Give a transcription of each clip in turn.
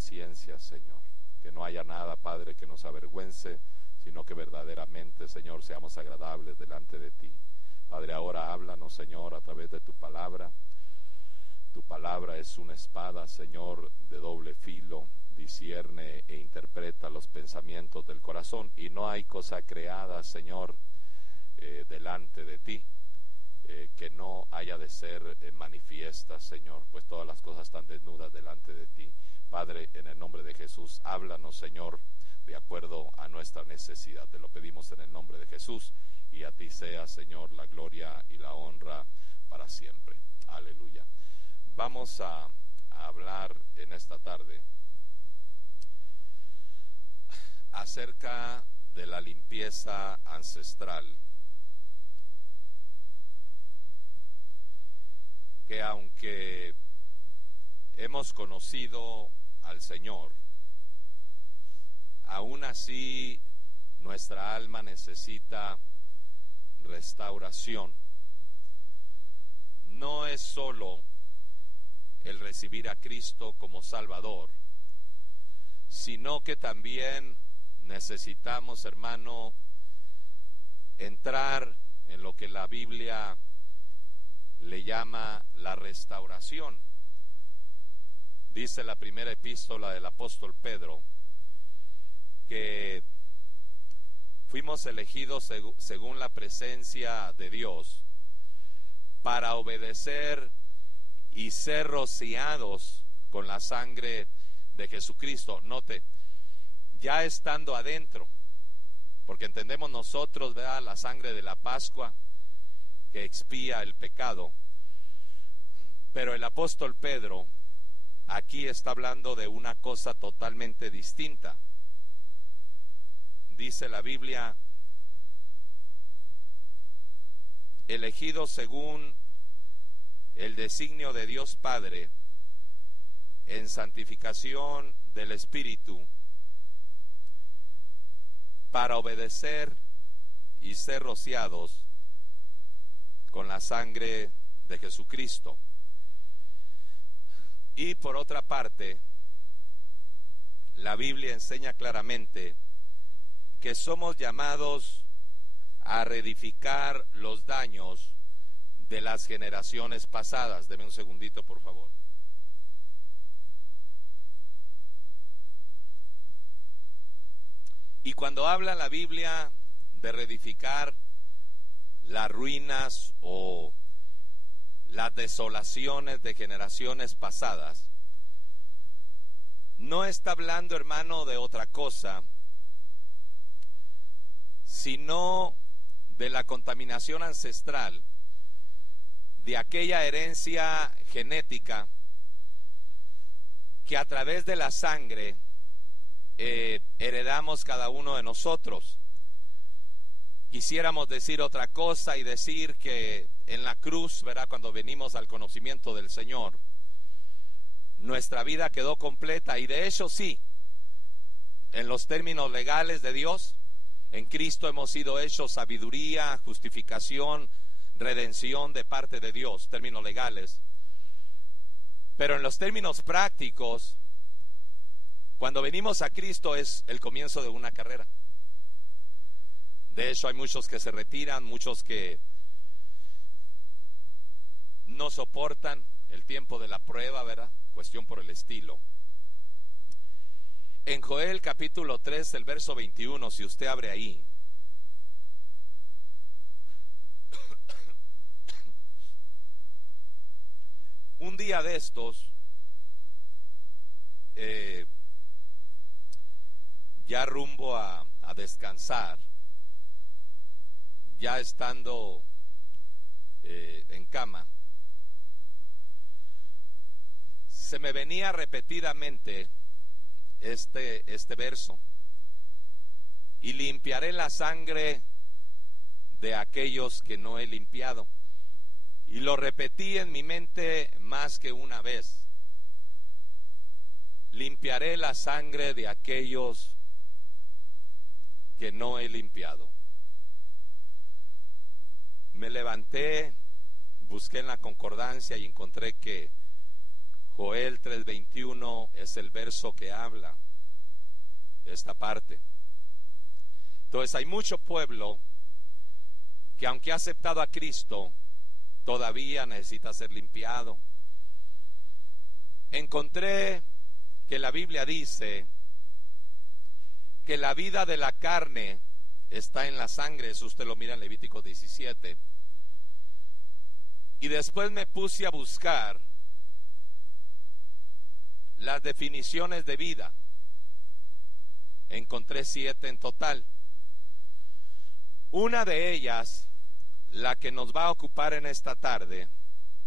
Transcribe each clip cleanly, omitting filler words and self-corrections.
conciencia, Señor. Que no haya nada, Padre, que nos avergüence, sino que verdaderamente, Señor, seamos agradables delante de ti. Padre, ahora háblanos, Señor, a través de tu palabra. Tu palabra es una espada, Señor, de doble filo, discierne e interpreta los pensamientos del corazón, y no hay cosa creada, Señor, delante de ti, que no haya de ser manifiesta, Señor, pues todas las cosas están desnudas delante de ti. Padre, en el nombre de Jesús, háblanos, Señor, de acuerdo a nuestra necesidad. Te lo pedimos en el nombre de Jesús, y a ti sea, Señor, la gloria y la honra para siempre. Aleluya. Vamos a hablar en esta tarde acerca de la limpieza ancestral, que aunque hemos conocido al Señor, aún así nuestra alma necesita restauración. No es solo el recibir a Cristo como Salvador, sino que también necesitamos, hermano, entrar en lo que la Biblia le llama la restauración. Dice la primera epístola del apóstol Pedro que fuimos elegidos según la presencia de Dios para obedecer y ser rociados con la sangre de Jesucristo. Note, ya estando adentro, porque entendemos nosotros, ¿verdad?, la sangre de la Pascua que expía el pecado, pero el apóstol Pedro aquí está hablando de una cosa totalmente distinta. Dice la Biblia, elegidos según el designio de Dios Padre, en santificación del Espíritu, para obedecer y ser rociados con la sangre de Jesucristo. Y por otra parte, la Biblia enseña claramente que somos llamados a reedificar los daños de las generaciones pasadas. Deme un segundito, por favor. Y cuando habla la Biblia de reedificar las ruinas o las desolaciones de generaciones pasadas, no está hablando, hermano, de otra cosa, sino de la contaminación ancestral, de aquella herencia genética que a través de la sangre heredamos cada uno de nosotros. Quisiéramos decir otra cosa y decir que en la cruz, ¿verdad?, cuando venimos al conocimiento del Señor, nuestra vida quedó completa, y de hecho sí, en los términos legales de Dios, en Cristo hemos sido hechos sabiduría, justificación, redención de parte de Dios, términos legales. Pero en los términos prácticos, cuando venimos a Cristo es el comienzo de una carrera. De hecho, hay muchos que se retiran, muchos que no soportan el tiempo de la prueba, ¿verdad? Cuestión por el estilo. En Joel capítulo 3, el verso 21, si usted abre ahí, un día de estos, ya rumbo a descansar, ya estando en cama, se me venía repetidamente este verso: y limpiaré la sangre de aquellos que no he limpiado. Y lo repetí en mi mente más que una vez: limpiaré la sangre de aquellos que no he limpiado. Me levanté, busqué en la concordancia y encontré que Joel 3:21 es el verso que habla esta parte. Entonces hay mucho pueblo que aunque ha aceptado a Cristo, todavía necesita ser limpiado. Encontré que la Biblia dice que la vida de la carne está en la sangre. Eso usted lo mira en Levítico 17. Y después me puse a buscar las definiciones de vida. Encontré 7 en total. Una de ellas, la que nos va a ocupar en esta tarde,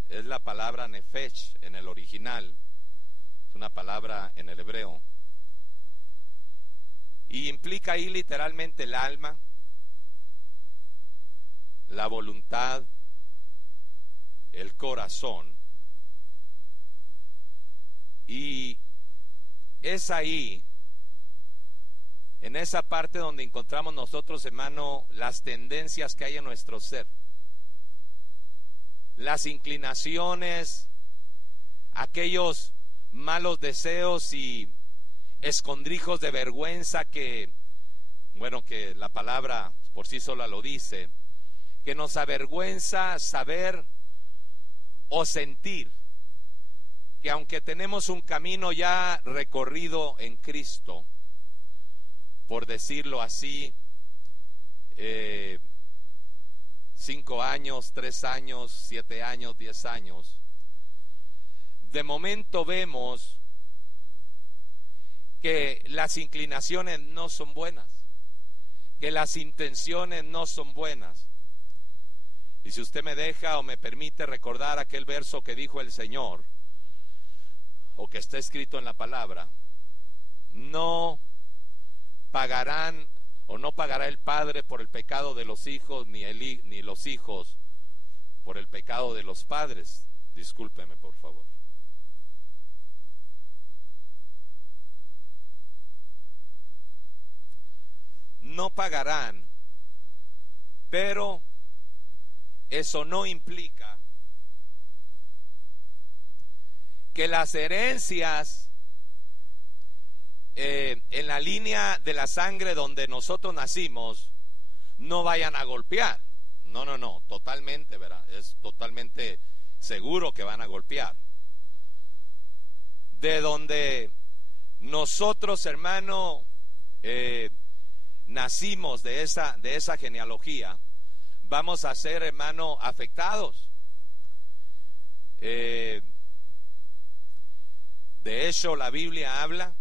es la palabra nefesh en el original. Es una palabra en el hebreo. Y implica ahí literalmente el alma, la voluntad, el corazón. Y es ahí, en esa parte donde encontramos nosotros, hermano, las tendencias que hay en nuestro ser, las inclinaciones, aquellos malos deseos y escondrijos de vergüenza que, bueno, que la palabra por sí sola lo dice, que nos avergüenza saber o sentir que aunque tenemos un camino ya recorrido en Cristo, por decirlo así, 5 años, 3 años, 7 años, 10 años, de momento vemos que las inclinaciones no son buenas, que las intenciones no son buenas. Y si usted me deja o me permite recordar aquel verso que dijo el Señor, o que está escrito en la palabra, no pagarán o no pagará el padre por el pecado de los hijos, ni los hijos por el pecado de los padres. Discúlpeme, por favor. No pagarán, pero eso no implica que las herencias en la línea de la sangre donde nosotros nacimos no vayan a golpear. No, totalmente, ¿verdad? Es totalmente seguro que van a golpear. De donde nosotros, hermano, nacimos de esa genealogía, vamos a ser, hermano, afectados. De hecho, la Biblia habla,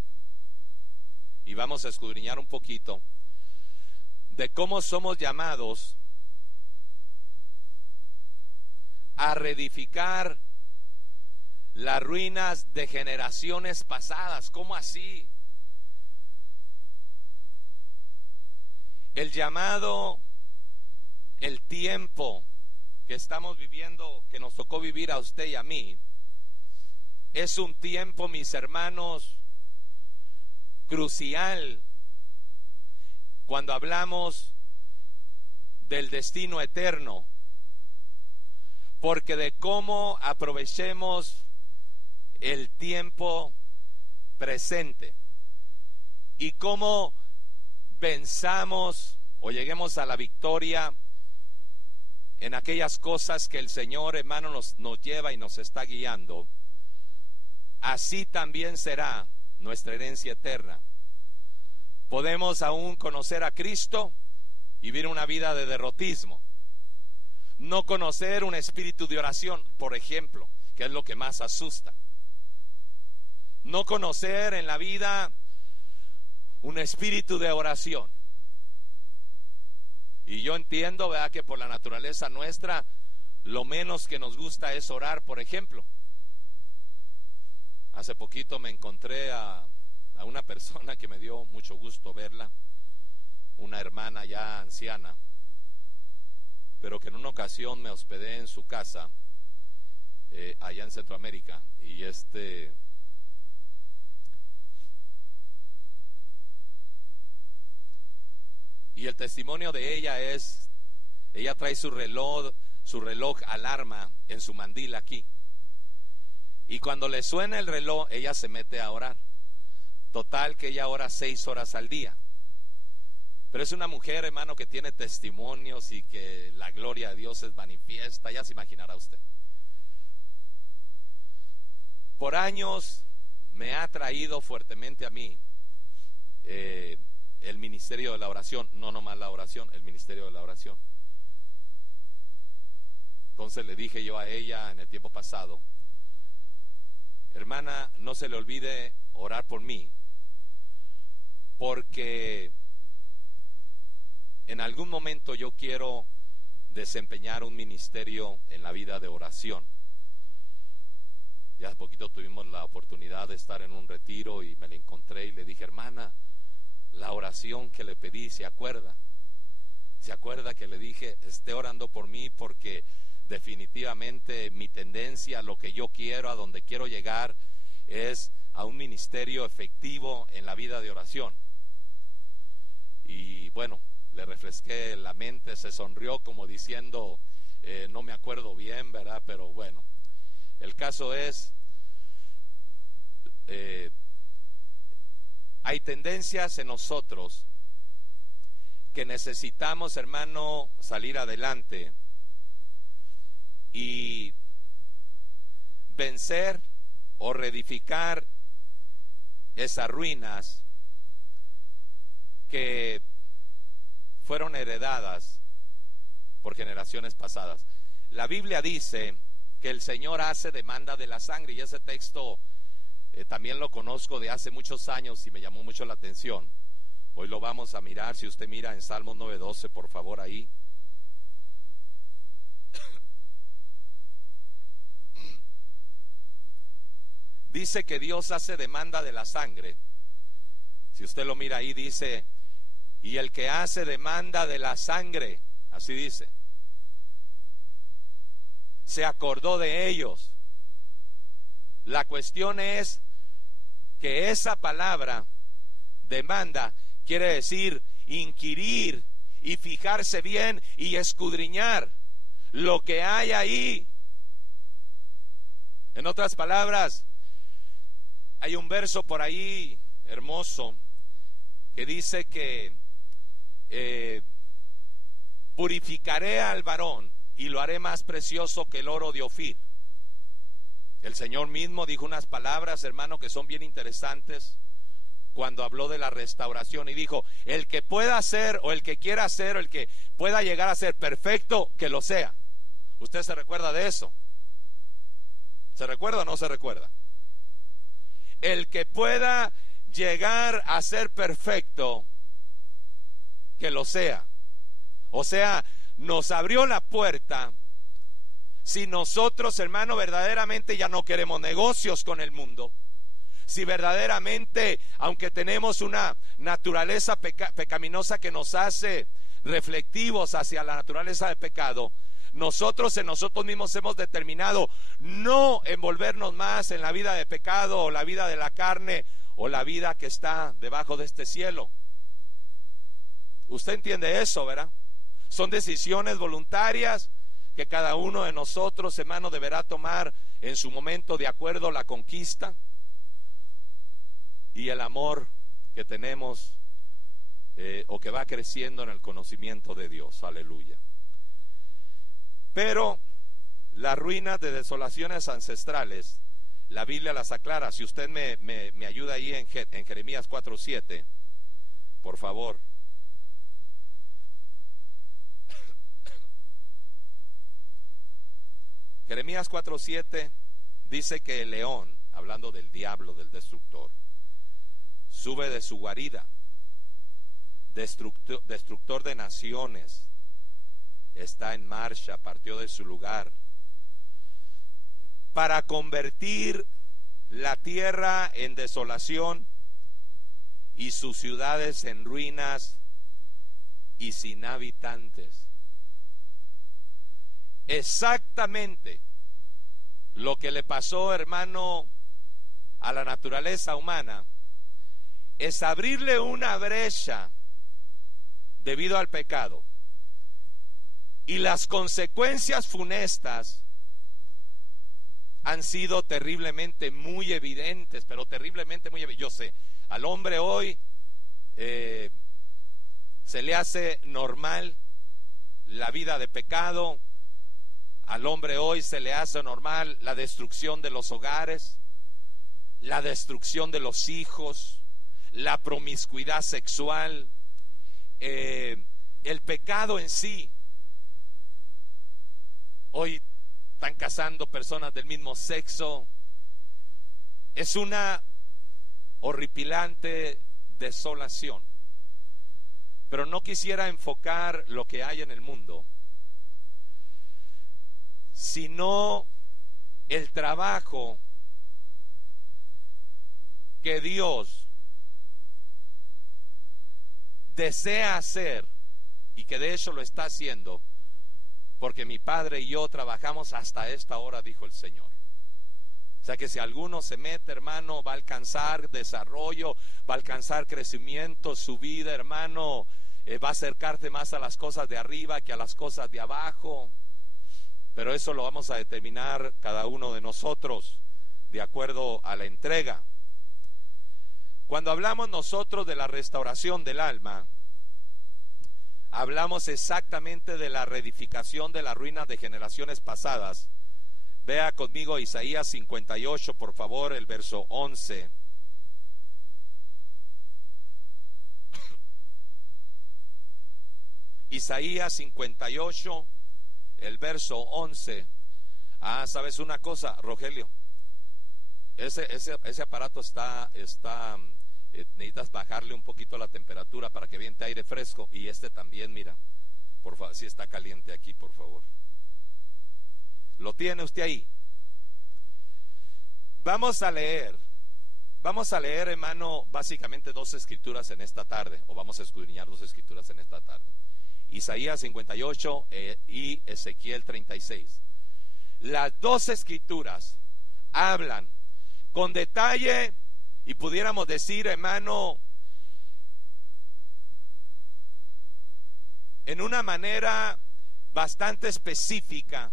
y vamos a escudriñar un poquito, de cómo somos llamados a reedificar las ruinas de generaciones pasadas. ¿Cómo así? El llamado, el tiempo que estamos viviendo, que nos tocó vivir a usted y a mí, es un tiempo, mis hermanos, crucial cuando hablamos del destino eterno, porque de cómo aprovechemos el tiempo presente y cómo venzamos o lleguemos a la victoria en aquellas cosas que el Señor, hermano, nos lleva y nos está guiando, así también será nuestra herencia eterna. Podemos aún conocer a Cristo y vivir una vida de derrotismo, no conocer un espíritu de oración, por ejemplo, que es lo que más asusta, no conocer en la vida un espíritu de oración. Y yo entiendo, ¿verdad?, que por la naturaleza nuestra lo menos que nos gusta es orar, por ejemplo. Hace poquito me encontré a una persona que me dio mucho gusto verla, una hermana ya anciana, pero que en una ocasión me hospedé en su casa allá en Centroamérica, y y el testimonio de ella es, ella trae su reloj alarma en su mandil aquí. Y cuando le suena el reloj, ella se mete a orar. Total que ella ora 6 horas al día. Pero es una mujer, hermano, que tiene testimonios y que la gloria de Dios es manifiesta. Ya se imaginará usted. Por años me ha traído fuertemente a mí el ministerio de la oración. No nomás la oración, el ministerio de la oración. Entonces le dije yo a ella en el tiempo pasado: hermana, no se le olvide orar por mí, porque en algún momento yo quiero desempeñar un ministerio en la vida de oración. Ya hace poquito tuvimos la oportunidad de estar en un retiro y me la encontré y le dije: hermana, la oración que le pedí, ¿se acuerda? ¿Se acuerda que le dije, esté orando por mí porque definitivamente mi tendencia, lo que yo quiero, a donde quiero llegar, es a un ministerio efectivo en la vida de oración? Y bueno, le refresqué la mente, se sonrió como diciendo, no me acuerdo bien, ¿verdad? Pero bueno, el caso es, hay tendencias en nosotros que necesitamos, hermano, salir adelante y vencer o reedificar esas ruinas que fueron heredadas por generaciones pasadas. La Biblia dice que el Señor hace demanda de la sangre, y ese texto también lo conozco de hace muchos años y me llamó mucho la atención. Hoy lo vamos a mirar. Si usted mira en Salmos 9:12, por favor, ahí. Dice que Dios hace demanda de la sangre. Si usted lo mira ahí, dice: y el que hace demanda de la sangre, así dice, se acordó de ellos. La cuestión es que esa palabra demanda quiere decir inquirir y fijarse bien y escudriñar lo que hay ahí. En otras palabras, hay un verso por ahí hermoso que dice que purificaré al varón y lo haré más precioso que el oro de Ofir. El Señor mismo dijo unas palabras, hermano, que son bien interesantes cuando habló de la restauración, y dijo: el que pueda ser, o el que quiera ser, o el que pueda llegar a ser perfecto, que lo sea. ¿Usted se recuerda de eso? ¿Se recuerda o no se recuerda? El que pueda llegar a ser perfecto, que lo sea. O sea, nos abrió la puerta. Si nosotros, hermano, verdaderamente ya no queremos negocios con el mundo, si verdaderamente, aunque tenemos una naturaleza pecaminosa que nos hace reflectivos hacia la naturaleza de pecado, nosotros en nosotros mismos hemos determinado no envolvernos más en la vida de pecado, o la vida de la carne, o la vida que está debajo de este cielo. Usted entiende eso, ¿verdad? Son decisiones voluntarias que cada uno de nosotros, hermano, deberá tomar en su momento, de acuerdo a la conquista y el amor que tenemos, o que va creciendo en el conocimiento de Dios. Aleluya. Pero las ruinas de desolaciones ancestrales, la Biblia las aclara. Si usted me ayuda ahí en Jeremías 4:7, por favor. Jeremías 4:7 dice que el león, hablando del diablo, del destructor, sube de su guarida, destructor de naciones, está en marcha, partió de su lugar para convertir la tierra en desolación y sus ciudades en ruinas y sin habitantes. Exactamente lo que le pasó, hermano, a la naturaleza humana es abrirle una brecha debido al pecado, y las consecuencias funestas han sido terriblemente muy evidentes, pero terriblemente muy evidentes. Yo sé, al hombre hoy se le hace normal la vida de pecado. Al hombre hoy se le hace normal la destrucción de los hogares, la destrucción de los hijos, la promiscuidad sexual, el pecado en sí. Hoy están casando personas del mismo sexo. Es una horripilante desolación. Pero no quisiera enfocar lo que hay en el mundo, sino el trabajo que Dios desea hacer, y que de hecho lo está haciendo, porque mi padre y yo trabajamos hasta esta hora, dijo el Señor. O sea que si alguno se mete, hermano, va a alcanzar desarrollo, va a alcanzar crecimiento, su vida, hermano, va a acercarse más a las cosas de arriba que a las cosas de abajo. Pero eso lo vamos a determinar cada uno de nosotros de acuerdo a la entrega. Cuando hablamos nosotros de la restauración del alma, hablamos exactamente de la reedificación de las ruinas de generaciones pasadas. Vea conmigo Isaías 58, por favor, el verso 11. Isaías 58, el verso 11. ¿Sabes una cosa, Rogelio? Ese aparato está necesitas bajarle un poquito la temperatura para que viente aire fresco. Y este también, mira, por favor, si está caliente aquí, por favor. ¿Lo tiene usted ahí? Vamos a leer, hermano, básicamente dos escrituras en esta tarde, o vamos a escudriñar dos escrituras en esta tarde. Isaías 58 y Ezequiel 36. Las dos escrituras hablan con detalle, y pudiéramos decir, hermano, en una manera bastante específica,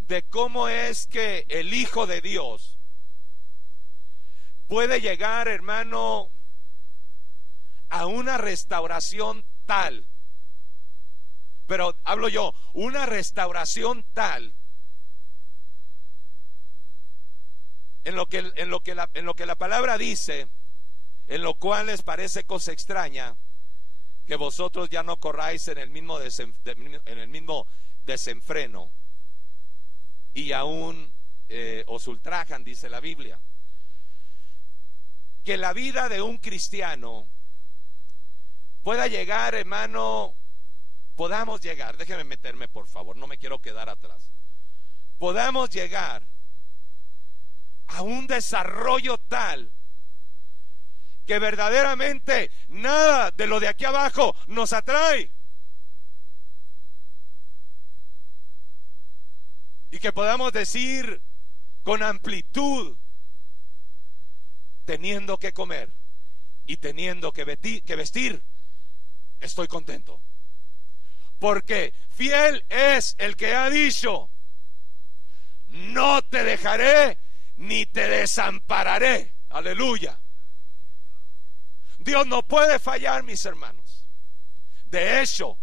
de cómo es que el Hijo de Dios puede llegar, hermano, a una restauración tal, pero hablo yo, una restauración tal, en lo que la palabra dice, en lo cual les parece cosa extraña que vosotros ya no corráis en el mismo desenfreno, y aún os ultrajan, dice la Biblia. Que la vida de un cristiano pueda llegar, hermano, podamos llegar, déjeme meterme por favor, no me quiero quedar atrás, podamos llegar a un desarrollo tal que verdaderamente nada de lo de aquí abajo nos atrae, y que podamos decir con amplitud, teniendo que comer y teniendo que vestir, estoy contento, porque fiel es el que ha dicho: no te dejaré ni te desampararé. Aleluya. Dios no puede fallar, mis hermanos. De hecho,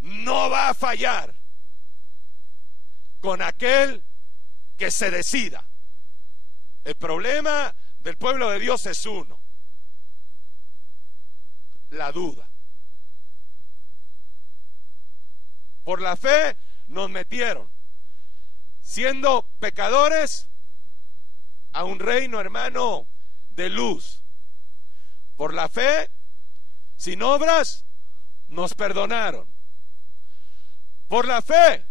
no va a fallar con aquel que se decida. El problema del pueblo de Dios es uno: la duda. Por la fe nos metieron, siendo pecadores, a un reino, hermano, de luz. Por la fe, sin obras, nos perdonaron. Por la fe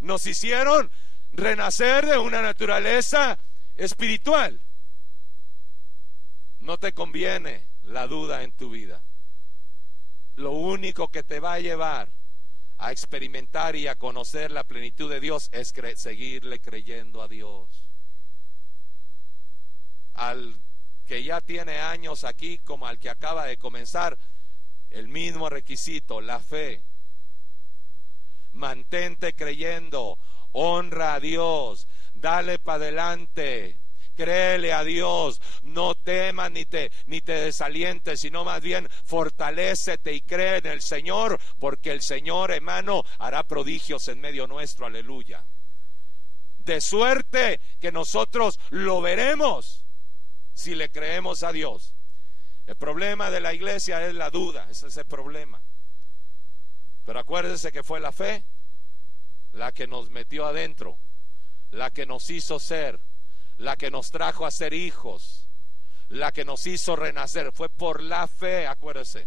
nos hicieron renacer de una naturaleza espiritual. No te conviene la duda en tu vida. Lo único que te va a llevar a experimentar y a conocer la plenitud de Dios es seguirle creyendo a Dios. Al que ya tiene años aquí como al que acaba de comenzar, el mismo requisito, la fe. Mantente creyendo, honra a Dios, dale para adelante, créele a Dios, no temas ni te desalientes, sino más bien fortalécete y cree en el Señor, porque el Señor, hermano, hará prodigios en medio nuestro, aleluya. De suerte que nosotros lo veremos si le creemos a Dios. El problema de la iglesia es la duda, ese es el problema. Pero acuérdense que fue la fe la que nos metió adentro, la que nos hizo ser, la que nos trajo a ser hijos, la que nos hizo renacer. Fue por la fe, acuérdense.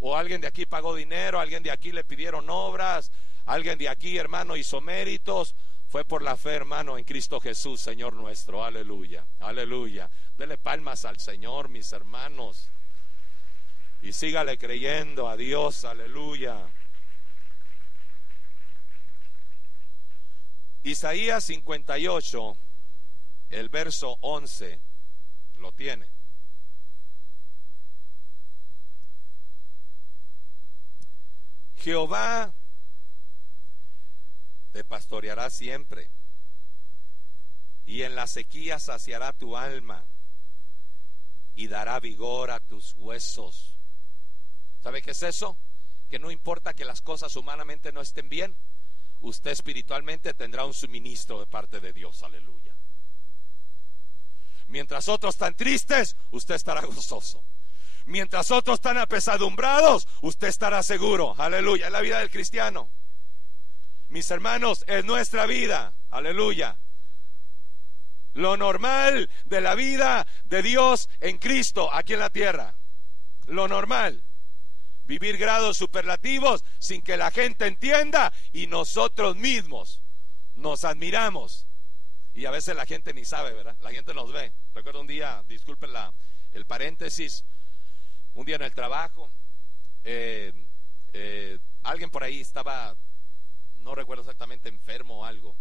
O alguien de aquí pagó dinero, alguien de aquí le pidieron obras, alguien de aquí, hermano, hizo méritos. Fue por la fe, hermano, en Cristo Jesús, Señor nuestro. Aleluya, aleluya. Dele palmas al Señor, mis hermanos, y sígale creyendo a Dios, aleluya. Isaías 58, el verso 11, lo tiene. Jehová te pastoreará siempre, y en la sequía saciará tu alma, y dará vigor a tus huesos. ¿Sabe qué es eso? Que no importa que las cosas humanamente no estén bien, usted espiritualmente tendrá un suministro de parte de Dios, aleluya. Mientras otros están tristes, usted estará gozoso. Mientras otros están apesadumbrados, usted estará seguro, aleluya. Es la vida del cristiano, mis hermanos, es nuestra vida, aleluya. Lo normal de la vida de Dios en Cristo aquí en la tierra, lo normal, vivir grados superlativos sin que la gente entienda, y nosotros mismos nos admiramos, y a veces la gente ni sabe, ¿verdad? La gente nos ve. Recuerdo un día, disculpen el paréntesis, un día en el trabajo, alguien por ahí estaba, no recuerdo exactamente, enfermo o algo.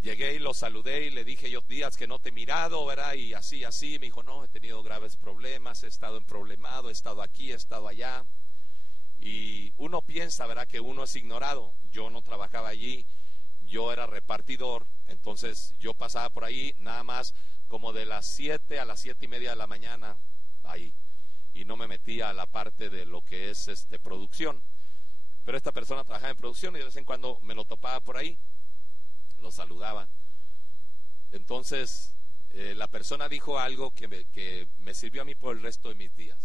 Llegué y lo saludé y le dije: yo días que no te he mirado, ¿verdad? Y así, me dijo: no, he tenido graves problemas, he estado emproblemado, he estado aquí, he estado allá. Y uno piensa, ¿verdad?, que uno es ignorado. Yo no trabajaba allí, yo era repartidor, entonces yo pasaba por ahí nada más como de las 7 a las 7:30 de la mañana ahí, y no me metía a la parte de lo que es producción. Pero esta persona trabajaba en producción y de vez en cuando me lo topaba por ahí, lo saludaba. Entonces la persona dijo algo que me sirvió a mí por el resto de mis días.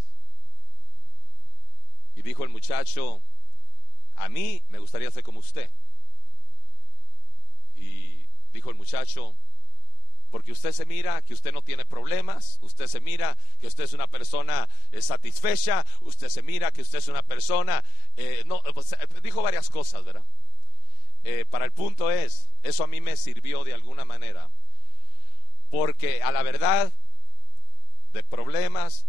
Y dijo el muchacho: a mí me gustaría ser como usted. Y dijo el muchacho: porque usted se mira que usted no tiene problemas, usted se mira que usted es una persona satisfecha, usted se mira que usted es una persona pues, dijo varias cosas, ¿verdad? Para el punto es, eso a mí me sirvió de alguna manera, porque a la verdad, de problemas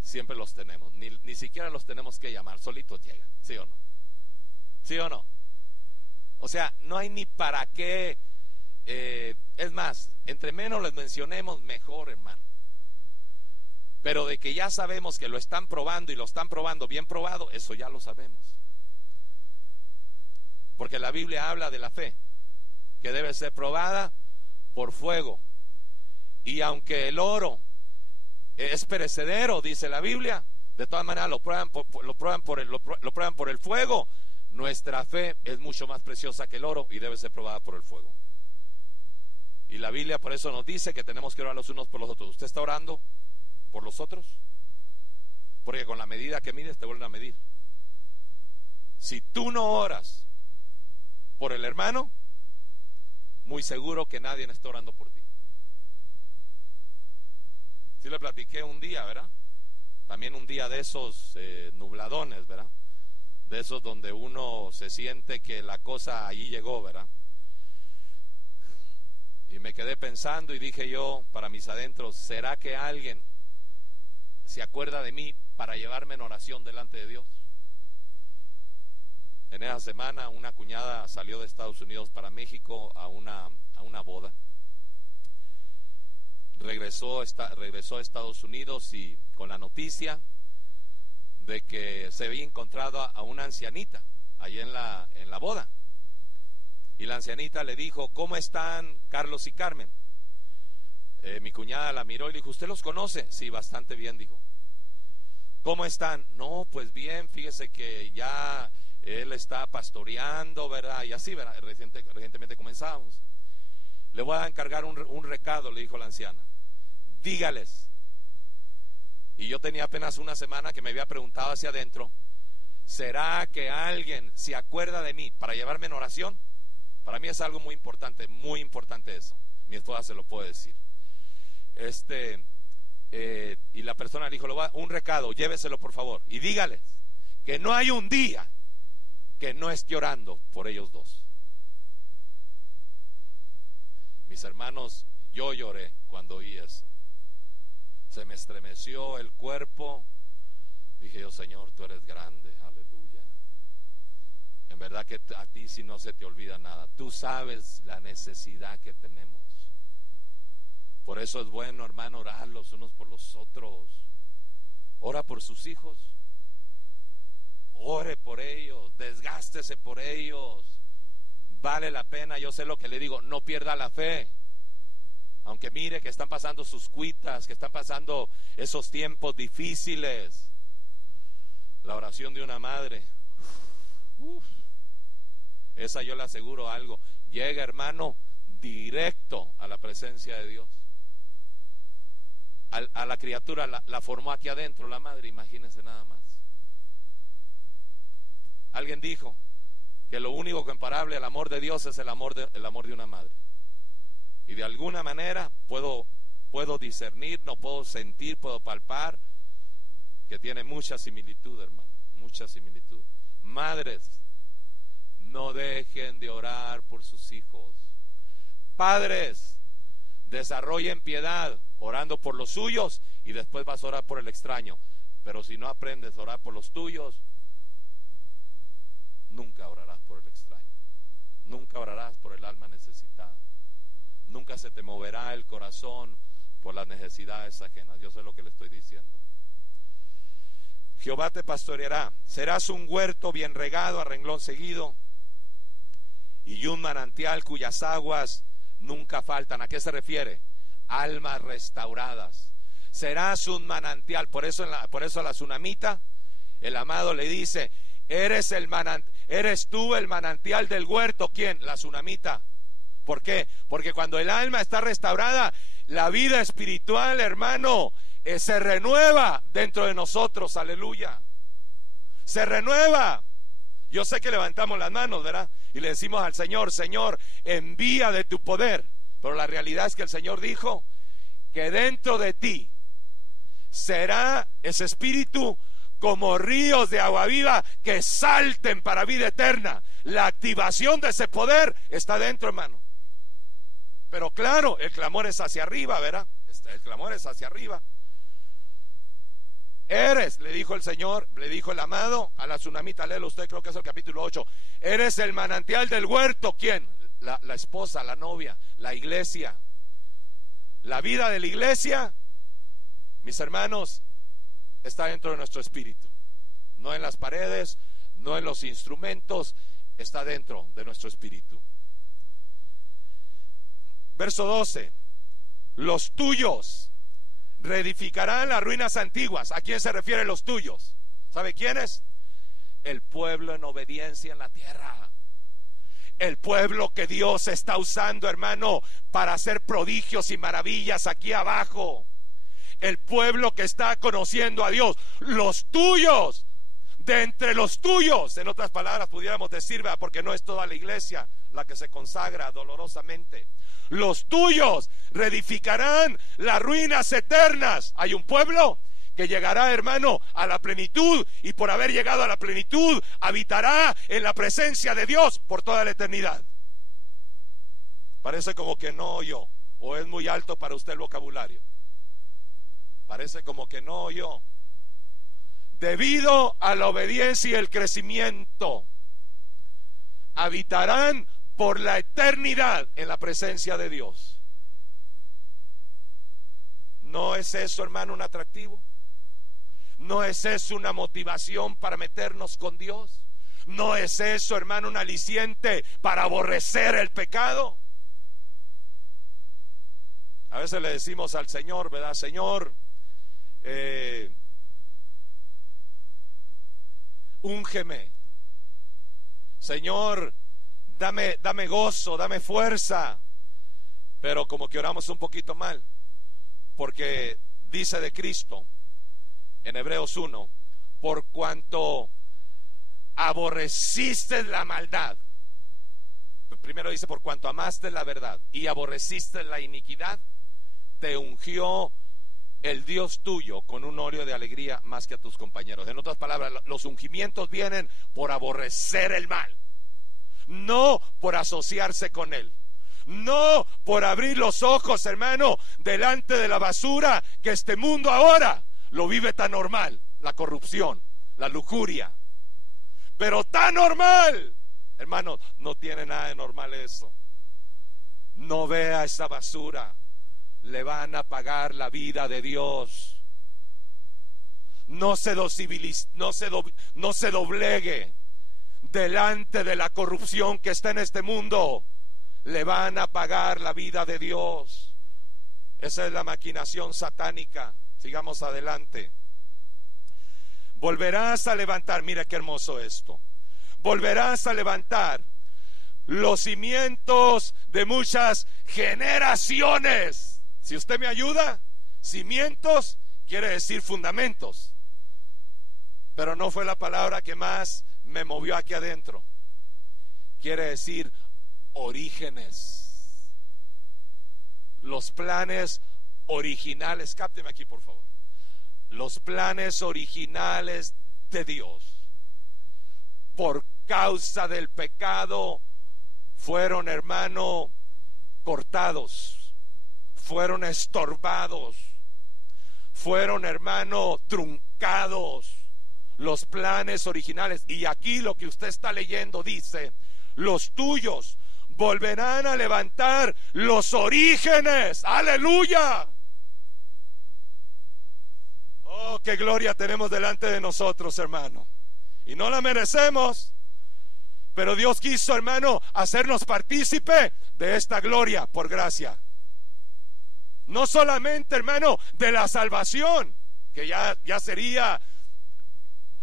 siempre los tenemos, ni siquiera los tenemos que llamar, solitos llegan, ¿sí o no? ¿Sí o no? O sea, no hay ni para qué. Es más, entre menos les mencionemos, mejor, hermano. Pero de que ya sabemos que lo están probando, y lo están probando bien probado, eso ya lo sabemos. Porque la Biblia habla de la fe, que debe ser probada por fuego. Y aunque el oro es perecedero, dice la Biblia, de todas maneras lo prueban por el fuego. Nuestra fe es mucho más preciosa que el oro y debe ser probada por el fuego. Y la Biblia por eso nos dice que tenemos que orar los unos por los otros. ¿Usted está orando por los otros? Porque con la medida que mides te vuelven a medir. Si tú no oras por el hermano, muy seguro que nadie está orando por ti. Sí le platiqué un día, ¿verdad? También un día de esos nubladones, ¿verdad? De esos donde uno se siente que la cosa allí llegó, ¿verdad? Y me quedé pensando y dije yo para mis adentros: ¿será que alguien se acuerda de mí para llevarme en oración delante de Dios? En esa semana una cuñada salió de Estados Unidos para México a una boda. Regresó a Estados Unidos y con la noticia de que se había encontrado a una ancianita allí en la boda. Y la ancianita le dijo: ¿cómo están Carlos y Carmen? Mi cuñada la miró y le dijo: ¿usted los conoce? Sí, bastante bien, dijo. ¿Cómo están? No, pues bien, fíjese que ya él está pastoreando, ¿verdad? Y así, ¿verdad? Recientemente comenzamos. Le voy a encargar un recado, le dijo la anciana. Dígales. Y yo tenía apenas una semana que me había preguntado hacia adentro: ¿será que alguien se acuerda de mí para llevarme en oración? Para mí es algo muy importante eso. Mi esposa se lo puede decir. Y la persona le dijo: un recado, lléveselo por favor, y dígales que no hay un día que no esté orando por ellos dos. Mis hermanos, yo lloré cuando oí eso. Se me estremeció el cuerpo. Dije yo: Señor, tú eres grande, aleluya. En verdad que a ti sí no se te olvida nada. Tú sabes la necesidad que tenemos. Por eso es bueno, hermano, orar los unos por los otros. Ora por sus hijos. Ore por ellos, desgástese por ellos. Vale la pena. Yo sé lo que le digo: no pierda la fe. Aunque mire que están pasando sus cuitas, que están pasando esos tiempos difíciles. La oración de una madre, esa yo le aseguro algo: llega, hermano, directo a la presencia de Dios. A la criatura la formó aquí adentro la madre, imagínense nada más. Alguien dijo que lo único comparable al amor de Dios es el amor de una madre. Y de alguna manera puedo discernir, no puedo sentir, puedo palpar que tiene mucha similitud, hermano, mucha similitud. Madres, no dejen de orar por sus hijos. Padres, desarrollen piedad orando por los suyos, y después vas a orar por el extraño. Pero si no aprendes a orar por los tuyos, nunca orarás por el extraño, nunca orarás por el alma necesitada, nunca se te moverá el corazón por las necesidades ajenas. Yo sé lo que le estoy diciendo. Jehová te pastoreará, serás un huerto bien regado a renglón seguido, y un manantial cuyas aguas nunca faltan. ¿A qué se refiere? Almas restauradas. Serás un manantial. Por eso a la tsunamita el amado le dice: eres tú el manantial del huerto. ¿Quién? La tsunamita. ¿Por qué? Porque cuando el alma está restaurada, la vida espiritual, hermano, se renueva dentro de nosotros. Aleluya. Se renueva. Yo sé que levantamos las manos, ¿verdad? Y le decimos al Señor: Señor, envía de tu poder. Pero la realidad es que el Señor dijo que dentro de ti será ese espíritu como ríos de agua viva que salten para vida eterna. La activación de ese poder está dentro, hermano. Pero claro, el clamor es hacia arriba, ¿verdad? El clamor es hacia arriba. Eres, le dijo el Señor, le dijo el amado a la tsunamita, léelo usted, creo que es el capítulo 8. Eres el manantial del huerto. ¿Quién? La esposa, la novia, la iglesia. La vida de la iglesia, mis hermanos, está dentro de nuestro espíritu. No en las paredes, no en los instrumentos, está dentro de nuestro espíritu. Verso 12: los tuyos reedificarán las ruinas antiguas. ¿A quién se refiere los tuyos? ¿Sabe quiénes? El pueblo en obediencia en la tierra. El pueblo que Dios está usando, hermano, para hacer prodigios y maravillas aquí abajo. El pueblo que está conociendo a Dios. Los tuyos, de entre los tuyos, en otras palabras pudiéramos decir, ¿verdad? Porque no es toda la iglesia la que se consagra dolorosamente. Los tuyos reedificarán las ruinas eternas. Hay un pueblo que llegará, hermano, a la plenitud, y por haber llegado a la plenitud habitará en la presencia de Dios por toda la eternidad. Parece como que no oyó, o es muy alto para usted el vocabulario. Parece como que no oyó. Debido a la obediencia y el crecimiento, habitarán por la eternidad en la presencia de Dios. ¿No es eso, hermano, un atractivo? ¿No es eso una motivación para meternos con Dios? ¿No es eso, hermano, un aliciente para aborrecer el pecado? A veces le decimos al Señor, ¿verdad? Señor, úngeme. Señor, dame gozo, dame fuerza. Pero como que oramos un poquito mal, porque dice de Cristo en Hebreos 1, por cuanto aborreciste la maldad. Primero dice, por cuanto amaste la verdad y aborreciste la iniquidad, te ungió el Dios tuyo con un óleo de alegría más que a tus compañeros. En otras palabras, los ungimientos vienen por aborrecer el mal, no por asociarse con él, no por abrir los ojos, hermano, delante de la basura que este mundo ahora lo vive tan normal, la corrupción, la lujuria, pero tan normal. Hermano, no tiene nada de normal eso. No vea esa basura, le van a pagar la vida de Dios. No se doblegue delante de la corrupción que está en este mundo. Le van a pagar la vida de Dios. Esa es la maquinación satánica. Sigamos adelante. Volverás a levantar, mira qué hermoso esto. Volverás a levantar los cimientos de muchas generaciones. Si usted me ayuda, cimientos quiere decir fundamentos, pero no fue la palabra que más me movió aquí adentro. Quiere decir orígenes, los planes originales. Cápteme aquí, por favor. Los planes originales de Dios, por causa del pecado, fueron, hermano, cortados, fueron estorbados, fueron, hermano, truncados los planes originales. Y aquí lo que usted está leyendo dice: los tuyos volverán a levantar los orígenes. ¡Aleluya! Oh, qué gloria tenemos delante de nosotros, hermano, y no la merecemos, pero Dios quiso, hermano, hacernos partícipe de esta gloria por gracia. No solamente, hermano, de la salvación, que ya sería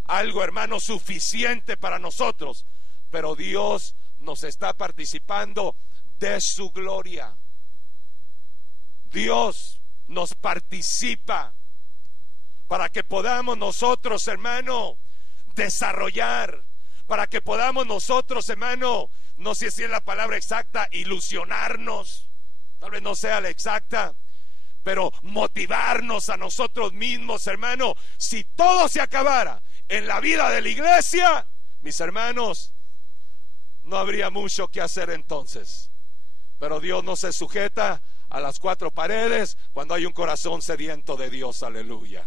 algo, hermano, suficiente para nosotros, pero Dios nos está participando de su gloria. Dios nos participa para que podamos nosotros, hermano, desarrollar, para que podamos nosotros, hermano, no sé si es la palabra exacta, ilusionarnos, tal vez no sea la exacta, pero motivarnos a nosotros mismos, hermano. Si todo se acabara en la vida de la iglesia, mis hermanos, no habría mucho que hacer entonces. Pero Dios no se sujeta a las cuatro paredes cuando hay un corazón sediento de Dios. Aleluya.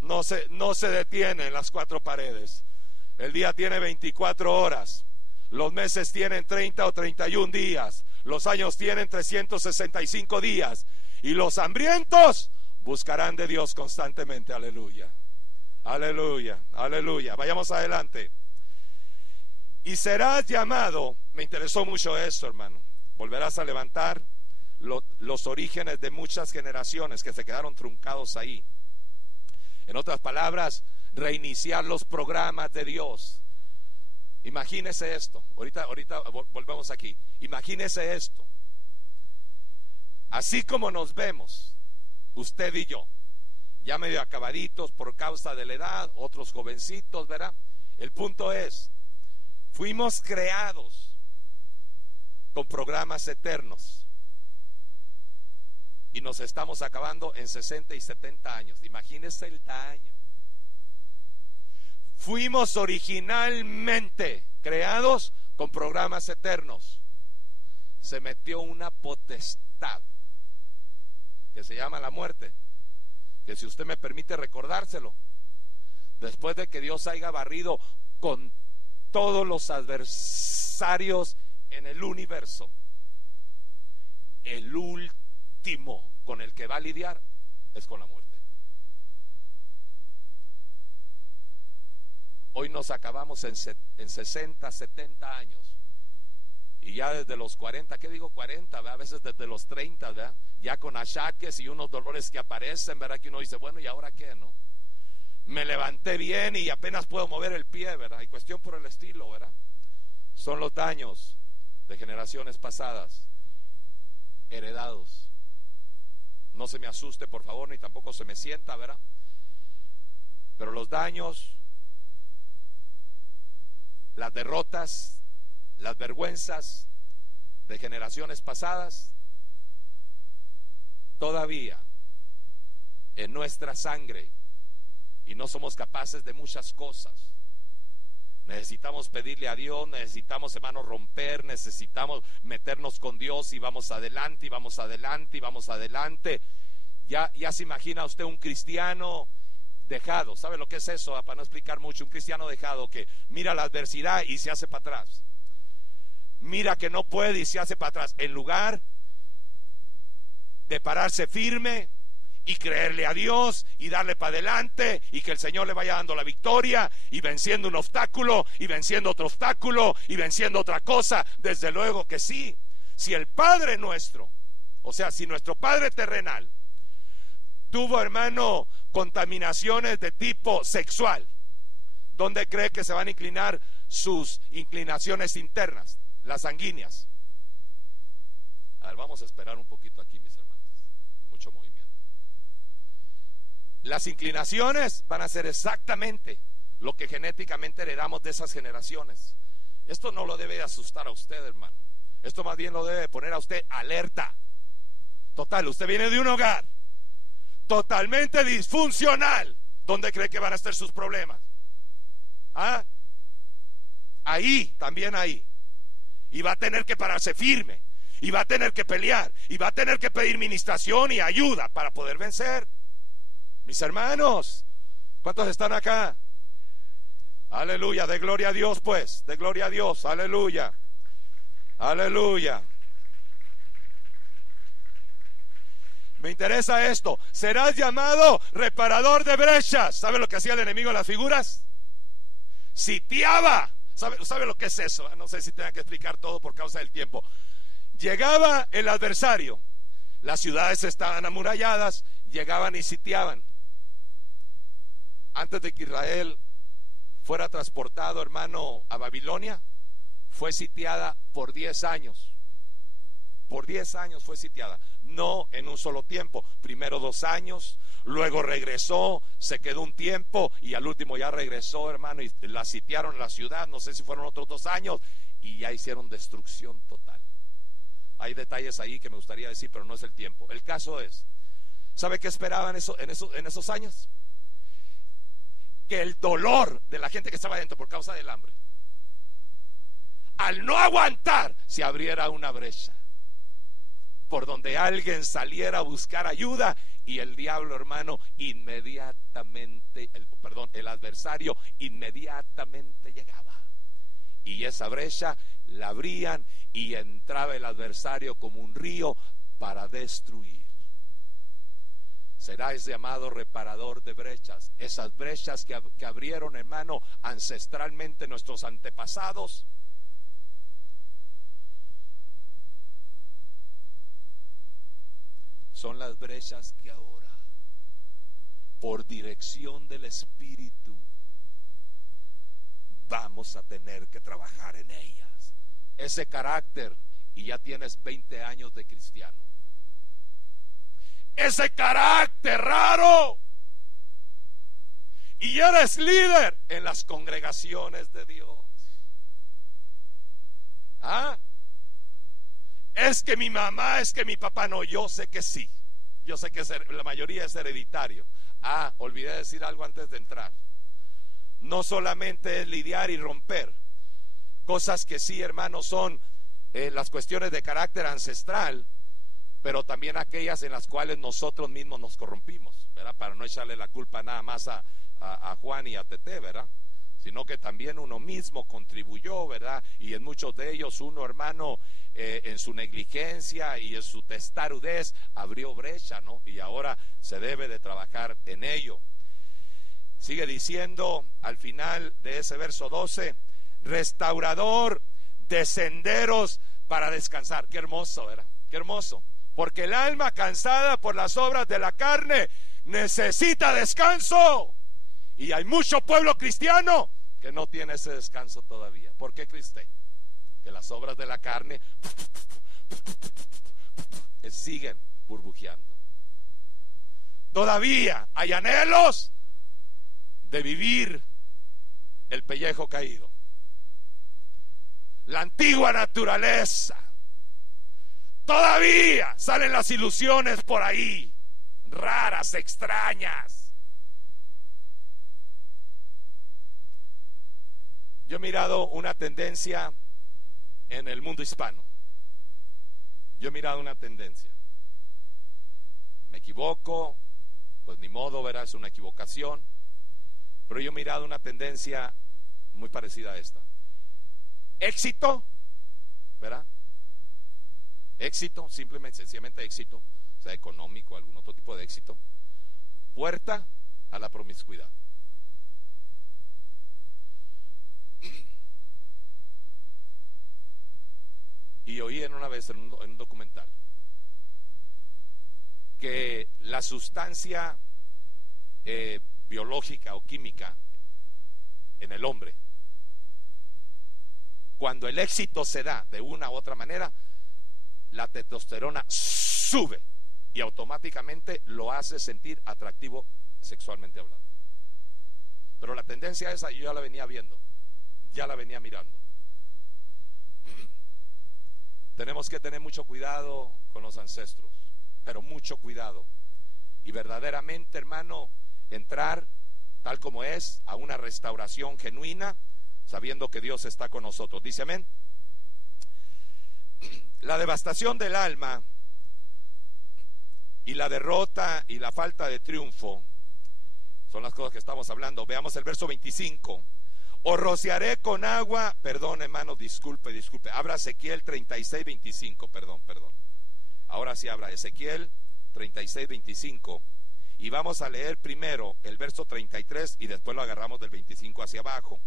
No se detiene en las cuatro paredes. El día tiene 24 horas, los meses tienen 30 o 31 días, los años tienen 365 días, y los hambrientos buscarán de Dios constantemente. Aleluya, aleluya, aleluya. Vayamos adelante. Y serás llamado, me interesó mucho eso, hermano. Volverás a levantar los orígenes de muchas generaciones que se quedaron truncados ahí. En otras palabras, reiniciar los programas de Dios. Imagínese esto. Ahorita volvemos aquí. Imagínese esto. Así como nos vemos, usted y yo, ya medio acabaditos por causa de la edad, otros jovencitos, ¿verdad? El punto es, fuimos creados con programas eternos y nos estamos acabando en 60 y 70 años. Imagínese el daño. Fuimos originalmente creados con programas eternos. Se metió una potestad que se llama la muerte, que si usted me permite recordárselo, después de que Dios haya barrido con todos los adversarios en el universo, el último con el que va a lidiar es con la muerte. Hoy nos acabamos en 60, 70 años. Y ya desde los 40, ¿qué digo 40? ¿verdad? A veces desde los 30, ¿verdad? Ya con achaques y unos dolores que aparecen, ¿verdad? Que uno dice, bueno, ¿y ahora qué, no? Me levanté bien y apenas puedo mover el pie, ¿verdad? Hay cuestión por el estilo, ¿verdad? Son los daños de generaciones pasadas, heredados. No se me asuste, por favor, ni tampoco se me sienta, ¿verdad? Pero los daños, las derrotas, las vergüenzas de generaciones pasadas, todavía en nuestra sangre, y no somos capaces de muchas cosas. Necesitamos pedirle a Dios, necesitamos, hermanos, romper, necesitamos meternos con Dios y vamos adelante, y vamos adelante, y vamos adelante. Ya se imagina usted un cristiano dejado. ¿Sabe lo que es eso? Para no explicar mucho, un cristiano dejado que mira la adversidad y se hace para atrás. Mira que no puede y se hace para atrás. En lugar de pararse firme y creerle a Dios y darle para adelante y que el Señor le vaya dando la victoria y venciendo un obstáculo y venciendo otro obstáculo y venciendo otra cosa. Desde luego que sí. Si el Padre nuestro, o sea, si nuestro Padre terrenal tuvo, hermano, contaminaciones de tipo sexual, ¿dónde cree que se van a inclinar sus inclinaciones internas? Las sanguíneas. A ver, vamos a esperar un poquito aquí, mis hermanos. Mucho movimiento. Las inclinaciones van a ser exactamente lo que genéticamente heredamos de esas generaciones. Esto no lo debe asustar a usted, hermano. Esto más bien lo debe poner a usted alerta. Total, usted viene de un hogar totalmente disfuncional. ¿Dónde cree que van a estar sus problemas? ¿Ah? Ahí, también ahí. Y va a tener que pararse firme, y va a tener que pelear, y va a tener que pedir ministración y ayuda para poder vencer. Mis hermanos, ¿cuántos están acá? Aleluya, de gloria a Dios pues, de gloria a Dios, aleluya, aleluya. Me interesa esto, serás llamado reparador de brechas. ¿Sabe lo que hacía el enemigo en las figuras? Sitiaba. ¿Sabe lo que es eso? No sé si tenga que explicar todo por causa del tiempo. Llegaba el adversario, las ciudades estaban amuralladas, llegaban y sitiaban. Antes de que Israel fuera transportado, hermano, a Babilonia, fue sitiada por 10 años. Por 10 años fue sitiada, no en un solo tiempo. Primero 2 años, luego regresó, se quedó un tiempo y al último ya regresó, hermano, y la sitiaron en la ciudad. No sé si fueron otros 2 años y ya hicieron destrucción total. Hay detalles ahí que me gustaría decir, pero no es el tiempo. El caso es, ¿sabe qué esperaban en esos años? Que el dolor de la gente que estaba adentro por causa del hambre, al no aguantar, se abriera una brecha por donde alguien saliera a buscar ayuda, y el diablo, hermano, inmediatamente, el adversario inmediatamente llegaba, y esa brecha la abrían y entraba el adversario como un río para destruir. Será ese llamado reparador de brechas. Esas brechas que abrieron, hermano, ancestralmente nuestros antepasados, son las brechas que ahora, por dirección del Espíritu, vamos a tener que trabajar en ellas. Ese carácter, y ya tienes 20 años de cristiano, ese carácter raro, y eres líder en las congregaciones de Dios. ¿Ah? Es que mi mamá, es que mi papá. No, yo sé que sí. Yo sé que la mayoría es hereditario. Olvidé decir algo antes de entrar. No solamente es lidiar y romper cosas que sí, hermanos, son las cuestiones de carácter ancestral, pero también aquellas en las cuales nosotros mismos nos corrompimos, ¿verdad? Para no echarle la culpa nada más a Juan y a Tete, ¿verdad? Sino que también uno mismo contribuyó, ¿verdad? Y en muchos de ellos uno, hermano, en su negligencia y en su testarudez abrió brecha, ¿no? Y ahora se debe de trabajar en ello. Sigue diciendo al final de ese verso 12, restaurador de senderos para descansar. Qué hermoso, ¿verdad? Qué hermoso. Porque el alma cansada por las obras de la carne necesita descanso. Y hay mucho pueblo cristiano que no tiene ese descanso todavía. ¿Por qué, Cristo? Que las obras de la carne siguen burbujeando. Todavía hay anhelos de vivir el pellejo caído, la antigua naturaleza. Todavía salen las ilusiones por ahí, raras, extrañas. Yo he mirado una tendencia en el mundo hispano. Yo he mirado una tendencia. Me equivoco, pues ni modo, verás, es una equivocación. Pero yo he mirado una tendencia muy parecida a esta. Éxito, ¿verdad? Éxito, simplemente, sencillamente éxito, o sea, económico, algún otro tipo de éxito. Puerta a la promiscuidad. Y oí en una vez en un documental que la sustancia biológica o química en el hombre, cuando el éxito se da de una u otra manera, la testosterona sube y automáticamente lo hace sentir atractivo sexualmente hablando. Pero la tendencia esa yo ya la venía viendo, ya la venía mirando. Tenemos que tener mucho cuidado con los ancestros, pero mucho cuidado. Y verdaderamente, hermano, entrar tal como es a una restauración genuina, sabiendo que Dios está con nosotros. Dice amén. La devastación del alma y la derrota y la falta de triunfo son las cosas que estamos hablando. Veamos el verso 25. Os rociaré con agua, perdón hermano, disculpe, abra Ezequiel 36, 25, perdón. Ahora sí abra Ezequiel 36, 25. Y vamos a leer primero el verso 33 y después lo agarramos del 25 hacia abajo,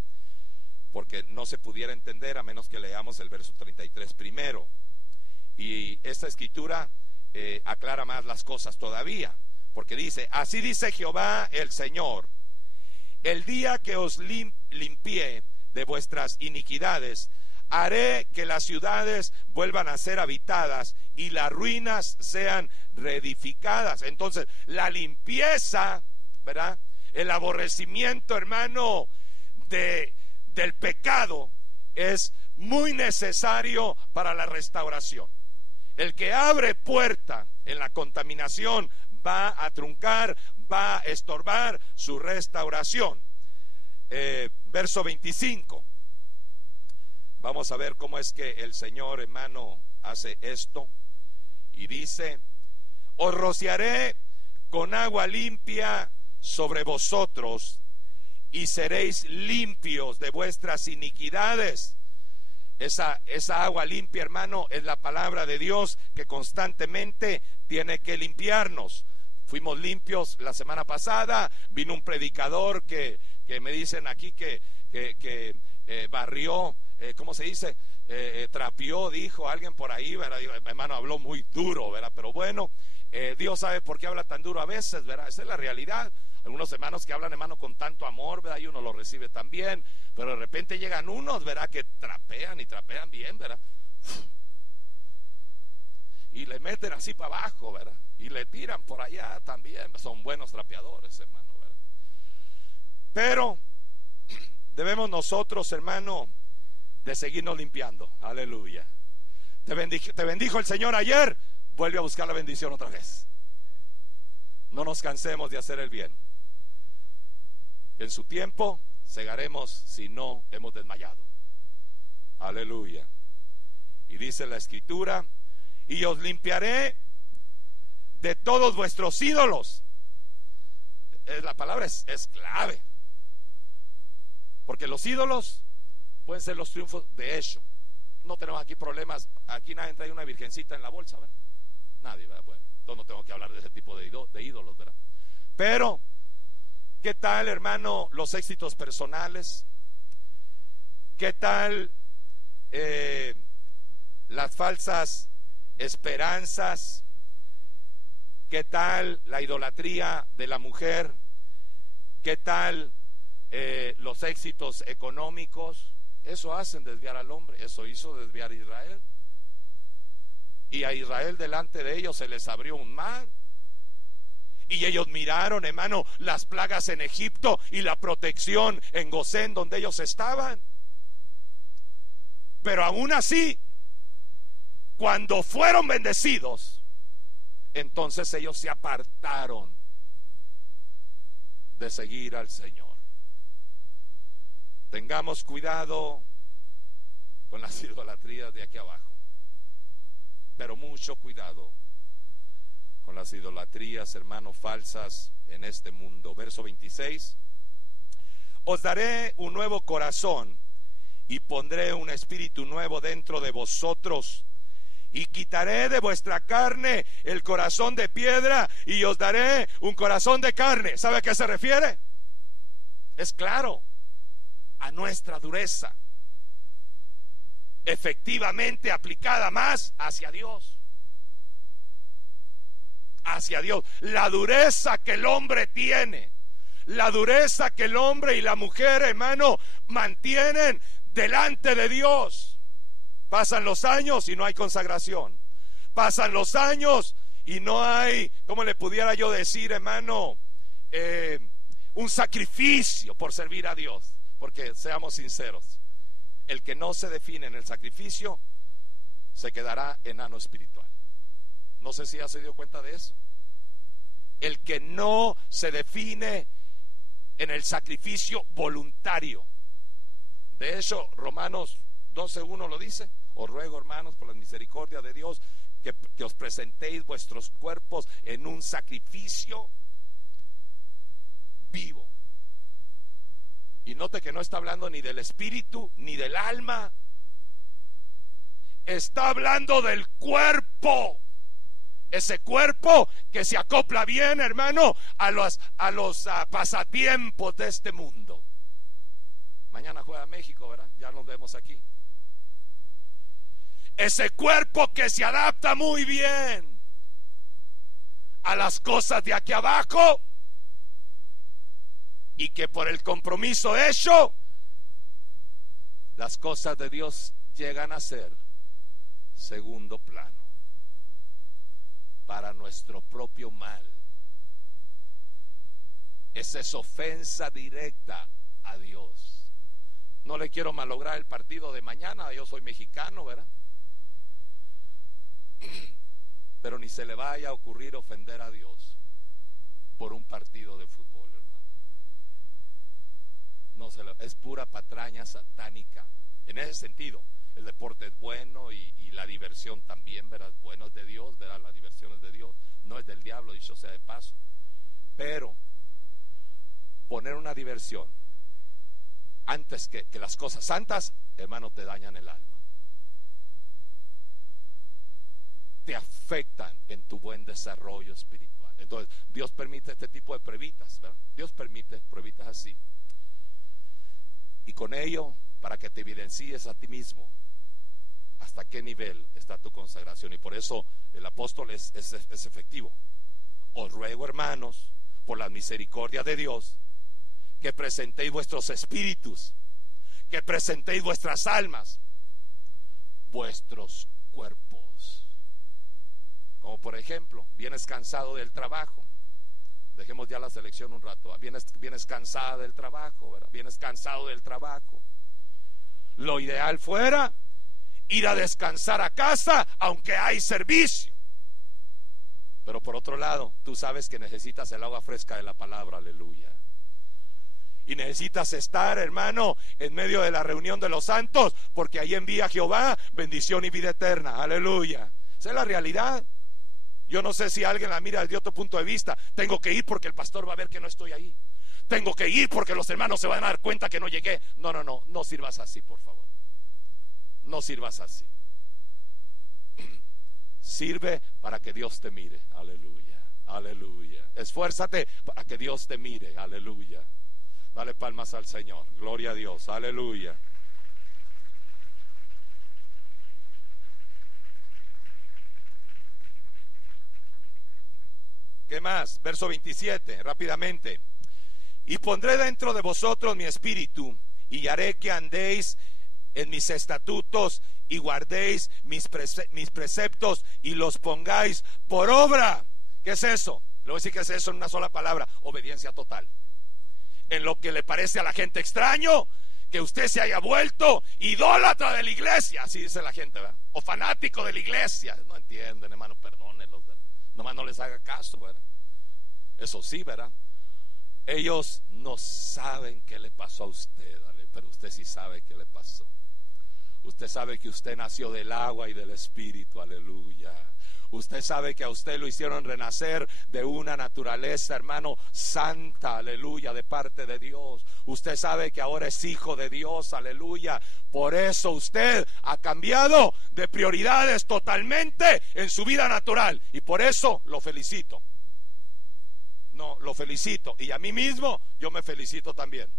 porque no se pudiera entender a menos que leamos el verso 33 primero. Y esta escritura aclara más las cosas todavía, porque dice, así dice Jehová el Señor, el día que os limpié de vuestras iniquidades, haré que las ciudades vuelvan a ser habitadas y las ruinas sean reedificadas. Entonces, la limpieza, ¿verdad? El aborrecimiento, hermano, del pecado es muy necesario para la restauración. El que abre puerta en la contaminación va a truncar, va a estorbar su restauración. Verso 25. Vamos a ver cómo es que el Señor, hermano, hace esto. Y dice, os rociaré con agua limpia sobre vosotros y seréis limpios de vuestras iniquidades. Esa agua limpia, hermano, es la palabra de Dios que constantemente tiene que limpiarnos. Fuimos limpios la semana pasada. Vino un predicador que me dicen aquí que barrió, ¿cómo se dice? Trapió, dijo alguien por ahí, ¿verdad? Hermano, habló muy duro, ¿verdad? Pero bueno, Dios sabe por qué habla tan duro a veces, ¿verdad? Esa es la realidad. Algunos hermanos que hablan, hermano, con tanto amor, ¿verdad? Y uno lo recibe también, pero de repente llegan unos, ¿verdad? Que trapean y trapean bien, ¿verdad? Y le meten así para abajo, ¿verdad? Y le tiran por allá también. Son buenos trapeadores, hermano, ¿verdad? Pero debemos nosotros, hermano, de seguirnos limpiando. Aleluya. Te bendijo el Señor ayer, vuelve a buscar la bendición otra vez. No nos cansemos de hacer el bien. En su tiempo segaremos si no hemos desmayado. Aleluya. Y dice la escritura, y os limpiaré de todos vuestros ídolos. La palabra es clave, porque los ídolos pueden ser los triunfos de hecho. No tenemos aquí problemas. Aquí nadie trae una virgencita en la bolsa, ¿verdad? Nadie, ¿verdad? Bueno, entonces no tengo que hablar de ese tipo de ídolos, ¿verdad? Pero ¿Qué tal, hermano, los éxitos personales? ¿Qué tal las falsas esperanzas? ¿Qué tal la idolatría de la mujer? ¿Qué tal los éxitos económicos? Eso hacen desviar al hombre. Eso hizo desviar a Israel. Y a Israel delante de ellos se les abrió un mar. Y ellos miraron, hermano, las plagas en Egipto y la protección en Gosén donde ellos estaban. Pero aún así, cuando fueron bendecidos, entonces ellos se apartaron de seguir al Señor. Tengamos cuidado con las idolatrías de aquí abajo, pero mucho cuidado con las idolatrías, hermanos, falsas en este mundo. Verso 26: os daré un nuevo corazón y pondré un espíritu nuevo dentro de vosotros, y quitaré de vuestra carne el corazón de piedra y os daré un corazón de carne. ¿Sabe a qué se refiere? Es claro, a nuestra dureza, efectivamente aplicada más hacia Dios. Hacia Dios. La dureza que el hombre tiene, la dureza que el hombre y la mujer, hermano, mantienen delante de Dios. Pasan los años y no hay consagración. Pasan los años y no hay, ¿cómo le pudiera yo decir, hermano? Un sacrificio por servir a Dios. Porque seamos sinceros, el que no se define en el sacrificio se quedará enano espiritual. No sé si ya se dio cuenta de eso. El que no se define en el sacrificio voluntario. De hecho, Romanos 12:1 lo dice: os ruego, hermanos, por la misericordia de Dios, que os presentéis vuestros cuerpos en un sacrificio vivo. Y note que no está hablando ni del espíritu ni del alma, está hablando del cuerpo. Ese cuerpo que se acopla bien, hermano, a los pasatiempos de este mundo. Mañana juega México, ¿verdad? Ya nos vemos aquí. Ese cuerpo que se adapta muy bien a las cosas de aquí abajo, y que por el compromiso hecho, las cosas de Dios llegan a ser segundo plano, para nuestro propio mal. Esa es ofensa directa a Dios. No le quiero malograr el partido de mañana, yo soy mexicano, ¿verdad? Pero ni se le vaya a ocurrir ofender a Dios por un partido de fútbol, hermano. No es pura patraña satánica. En ese sentido, el deporte es bueno y la diversión también, ¿verdad? Bueno, es de Dios, ¿verdad? La diversión es de Dios, no es del diablo, dicho sea de paso. Pero poner una diversión antes que las cosas santas, hermano, te dañan el alma, te afectan en tu buen desarrollo espiritual. Entonces Dios permite este tipo de pruebitas, ¿verdad? Dios permite pruebitas así, y con ello para que te evidencies a ti mismo hasta qué nivel está tu consagración. Y por eso el apóstol es efectivo: os ruego, hermanos, por la misericordia de Dios, que presentéis vuestros espíritus, que presentéis vuestras almas, vuestros cuerpos. Como por ejemplo, vienes cansado del trabajo. Dejemos ya la selección un rato. Vienes cansada del trabajo, ¿verdad? Vienes cansado del trabajo. Lo ideal fuera ir a descansar a casa, aunque hay servicio. Pero por otro lado, tú sabes que necesitas el agua fresca de la palabra, aleluya. Y necesitas estar, hermano, en medio de la reunión de los santos, porque ahí envía Jehová bendición y vida eterna, aleluya. Esa es la realidad. Yo no sé si alguien la mira desde otro punto de vista. Tengo que ir porque el pastor va a ver que no estoy ahí. Tengo que ir porque los hermanos se van a dar cuenta que no llegué. No sirvas así, por favor. No sirvas así. Sirve para que Dios te mire, aleluya. Aleluya. Esfuérzate para que Dios te mire. Aleluya. Dale palmas al Señor. Gloria a Dios. Aleluya. ¿Qué más? Verso 27, rápidamente. Y pondré dentro de vosotros mi espíritu, y haré que andéis en mis estatutos, y guardéis mis preceptos, y los pongáis por obra. ¿Qué es eso? Le voy a decir que es eso en una sola palabra: obediencia total. En lo que le parece a la gente extraño, que usted se haya vuelto idólatra de la iglesia, así dice la gente, ¿verdad? O fanático de la iglesia. No entienden, hermano, perdónenlos, ¿verdad? Nomás no les haga caso, ¿verdad? Eso sí, ¿verdad? Ellos no saben qué le pasó a usted, ¿vale? Pero usted sí sabe qué le pasó. Usted sabe que usted nació del agua y del espíritu, aleluya. Usted sabe que a usted lo hicieron renacer de una naturaleza, hermano, santa, aleluya, de parte de Dios. Usted sabe que ahora es hijo de Dios, aleluya. Por eso usted ha cambiado de prioridades totalmente en su vida natural. Y por eso lo felicito. No, lo felicito. Y a mí mismo yo me felicito también.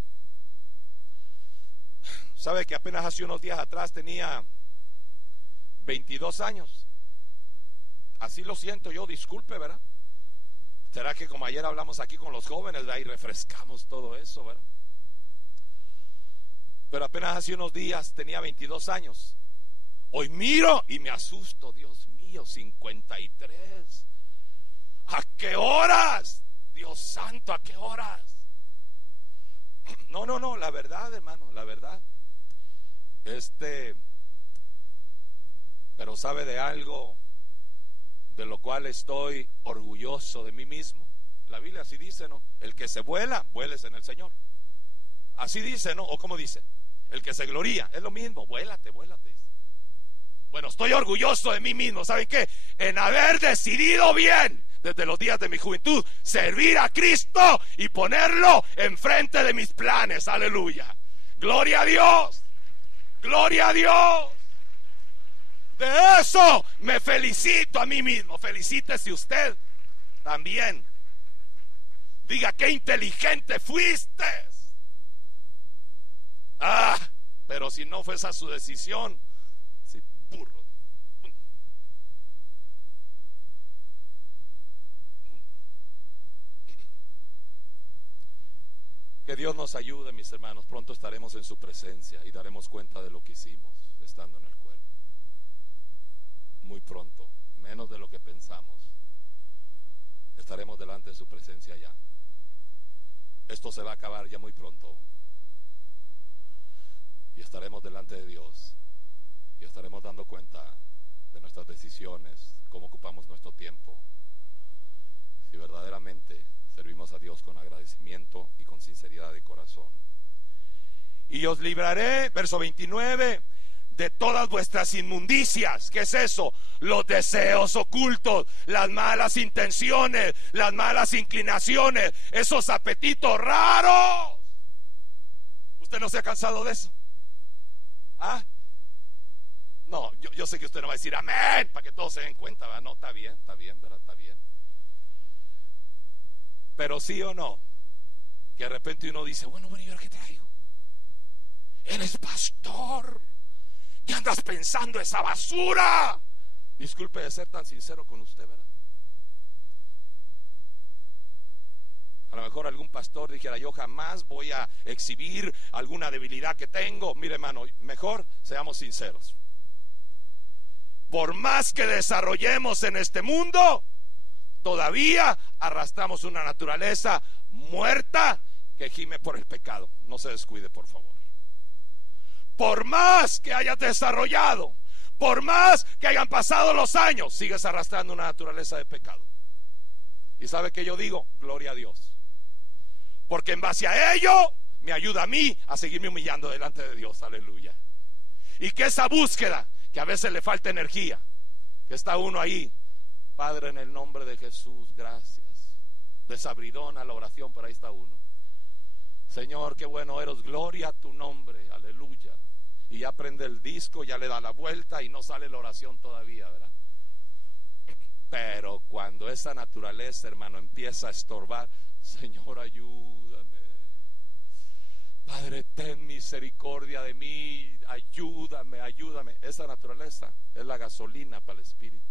Sabe que apenas hace unos días atrás tenía 22 años. Así lo siento yo, disculpe, ¿verdad? ¿Será que como ayer hablamos aquí con los jóvenes, ¿verdad? Y refrescamos todo eso, ¿verdad? Pero apenas hace unos días tenía 22 años. Hoy miro y me asusto, Dios mío, 53. ¿A qué horas? Dios santo, ¿a qué horas? No, la verdad, hermano, la verdad. Pero sabe de algo de lo cual estoy orgulloso de mí mismo. La Biblia así dice, ¿no? El que se vuela, vueles en el Señor. Así dice, ¿no? O como dice, el que se gloría, es lo mismo, vuélate. Bueno, estoy orgulloso de mí mismo, ¿saben qué? En haber decidido bien, desde los días de mi juventud, servir a Cristo y ponerlo enfrente de mis planes, aleluya. Gloria a Dios, gloria a Dios. De eso me felicito a mí mismo. Felicítese usted también. Diga, qué inteligente fuiste. Pero si no fue esa su decisión, sí, burro. Que Dios nos ayude, mis hermanos. Pronto estaremos en su presencia y daremos cuenta de lo que hicimos estando en el cuerpo. Muy pronto, menos de lo que pensamos, estaremos delante de su presencia ya. Esto se va a acabar ya muy pronto. Y estaremos delante de Dios. Y estaremos dando cuenta de nuestras decisiones, cómo ocupamos nuestro tiempo. Si verdaderamente servimos a Dios con agradecimiento y con sinceridad de corazón. Y os libraré, verso 29, de todas vuestras inmundicias. ¿Qué es eso? Los deseos ocultos, las malas intenciones, las malas inclinaciones, esos apetitos raros. ¿Usted no se ha cansado de eso? No, yo sé que usted no va a decir amén para que todos se den cuenta, ¿verdad? No, está bien, ¿verdad? Está bien. Pero sí o no, que de repente uno dice, bueno, ¿y ahora qué traigo? Eres pastor. ¿Qué andas pensando esa basura? Disculpe de ser tan sincero con usted, ¿verdad? A lo mejor algún pastor dijera, yo jamás voy a exhibir alguna debilidad que tengo. Mire, hermano, mejor seamos sinceros. Por más que desarrollemos en este mundo, todavía arrastramos una naturaleza muerta que gime por el pecado. No se descuide, por favor. Por más que hayas desarrollado, por más que hayan pasado los años, sigues arrastrando una naturaleza de pecado. ¿Y sabe qué yo digo? Gloria a Dios. Porque en base a ello me ayuda a mí a seguirme humillando delante de Dios, aleluya. Y que esa búsqueda, que a veces le falta energía, que está uno ahí, Padre, en el nombre de Jesús, gracias. Desabridona la oración, pero ahí está uno. Señor, qué bueno eres, gloria a tu nombre, aleluya. Y ya prende el disco, ya le da la vuelta y no sale la oración todavía, ¿verdad? Pero cuando esa naturaleza, hermano, empieza a estorbar, Señor, ayúdame. Padre, ten misericordia de mí, ayúdame, ayúdame. Esa naturaleza es la gasolina para el espíritu.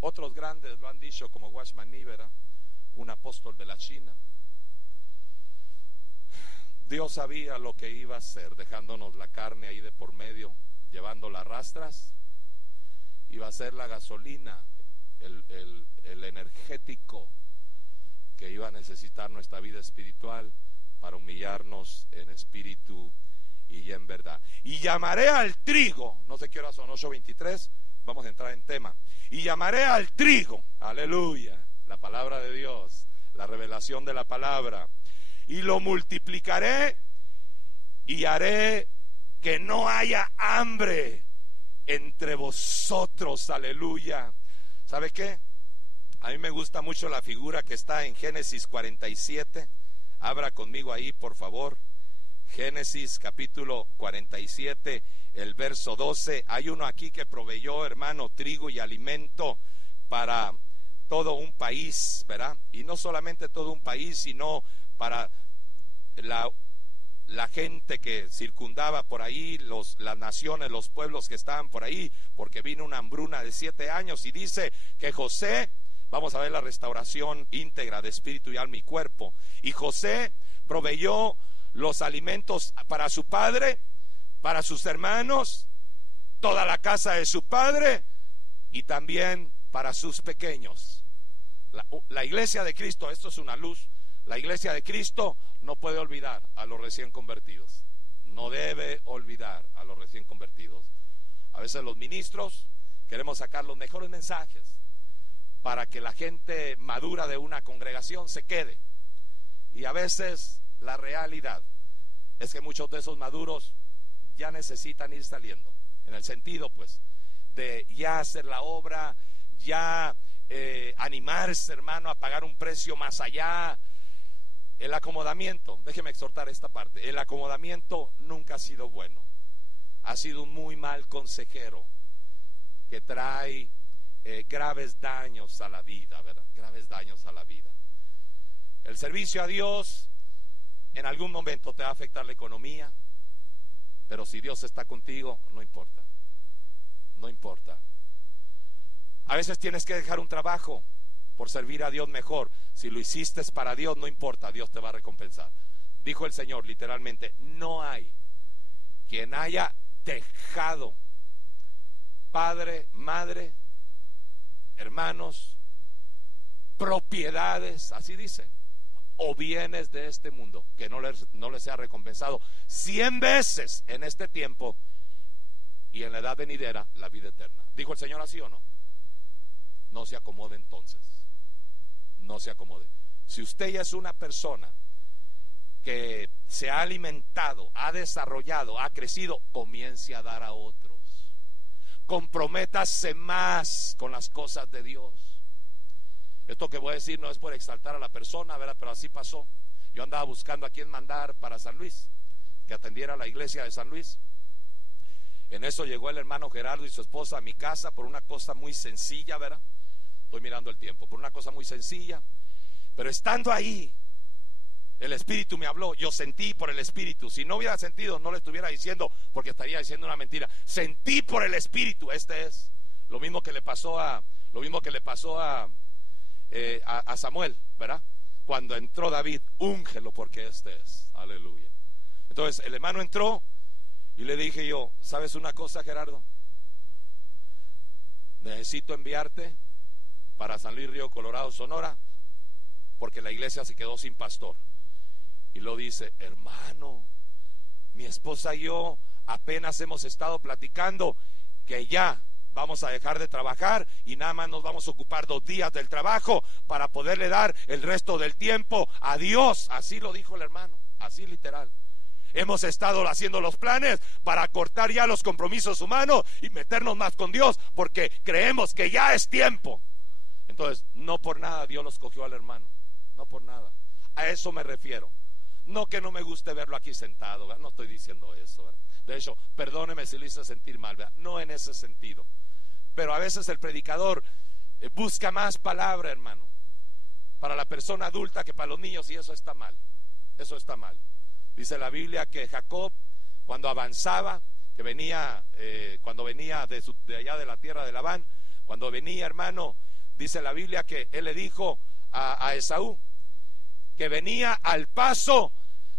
Otros grandes lo han dicho, como Watchman Nee, ¿verdad? Un apóstol de la China. Dios sabía lo que iba a hacer, dejándonos la carne ahí de por medio, llevando las rastras. Iba a ser la gasolina, el energético que iba a necesitar nuestra vida espiritual para humillarnos en espíritu y en verdad. Y llamaré al trigo, no sé qué hora son, 8:23, vamos a entrar en tema. Y llamaré al trigo, aleluya, la palabra de Dios, la revelación de la palabra, y lo multiplicaré y haré que no haya hambre entre vosotros, aleluya. ¿Sabe qué? A mí me gusta mucho la figura que está en Génesis 47. Abra conmigo ahí, por favor. Génesis capítulo 47, el verso 12. Hay uno aquí que proveyó, hermano, trigo y alimento para todo un país, ¿verdad? Y no solamente todo un país, sino para la gente que circundaba por ahí, las naciones, los pueblos que estaban por ahí, porque vino una hambruna de 7 años. Y dice que José, vamos a ver la restauración íntegra de espíritu y alma y cuerpo, y José proveyó los alimentos para su padre, para sus hermanos, toda la casa de su padre, y también para sus pequeños. La iglesia de Cristo, esto es una luz. La iglesia de Cristo no puede olvidar a los recién convertidos. No debe olvidar a los recién convertidos. A veces los ministros queremos sacar los mejores mensajes para que la gente madura de una congregación se quede. Y a veces la realidad es que muchos de esos maduros ya necesitan ir saliendo, en el sentido pues de ya hacer la obra, ya animarse, hermano, a pagar un precio más allá. El acomodamiento, déjeme exhortar esta parte, el acomodamiento nunca ha sido bueno. Ha sido un muy mal consejero que trae graves daños a la vida, ¿verdad? Graves daños a la vida. El servicio a Dios en algún momento te va a afectar la economía, pero si Dios está contigo, no importa. No importa. A veces tienes que dejar un trabajo por servir a Dios mejor. Si lo hiciste para Dios, no importa, Dios te va a recompensar. Dijo el Señor literalmente: no hay quien haya dejado padre, madre, hermanos, propiedades, así dice, o bienes de este mundo, que no les sea recompensado 100 veces en este tiempo y en la edad venidera la vida eterna. ¿Dijo el Señor así o no? No se acomode entonces. No se acomode. Si usted ya es una persona que se ha alimentado, ha desarrollado, ha crecido, comience a dar a otros. Comprométase más con las cosas de Dios. Esto que voy a decir no es por exaltar a la persona, ¿verdad? Pero así pasó. Yo andaba buscando a quién mandar para San Luis, que atendiera a la iglesia de San Luis. En eso llegó el hermano Gerardo y su esposa a mi casa por una cosa muy sencilla, ¿verdad? Estoy mirando el tiempo, por una cosa muy sencilla. Pero estando ahí, el Espíritu me habló. Yo sentí por el Espíritu. Si no hubiera sentido, no le estuviera diciendo, porque estaría diciendo una mentira. Sentí por el Espíritu. Este es lo mismo que le pasó a Samuel, ¿verdad? Cuando entró David, úngelo porque este es. Aleluya. Entonces el hermano entró y le dije yo: ¿sabes una cosa, Gerardo? Necesito enviarte para San Luis Río Colorado, Sonora, porque la iglesia se quedó sin pastor. Y lo dice: hermano, mi esposa y yo apenas hemos estado platicando que ya vamos a dejar de trabajar y nada más nos vamos a ocupar 2 días del trabajo para poderle dar el resto del tiempo a Dios. Así lo dijo el hermano, así literal. Hemos estado haciendo los planes para cortar ya los compromisos humanos y meternos más con Dios, porque creemos que ya es tiempo. Entonces, no por nada Dios los cogió al hermano, no por nada. A eso me refiero. No que no me guste verlo aquí sentado, ¿verdad? No estoy diciendo eso, ¿verdad? De hecho, perdóneme si lo hice sentir mal, ¿verdad? No en ese sentido. pero a veces el predicador busca más palabra, hermano, para la persona adulta que para los niños, y eso está mal. Eso está mal. Dice la Biblia que Jacob, cuando avanzaba, que venía, cuando venía de allá de la tierra de Labán, cuando venía, hermano, dice la Biblia que él le dijo a Esaú que venía al paso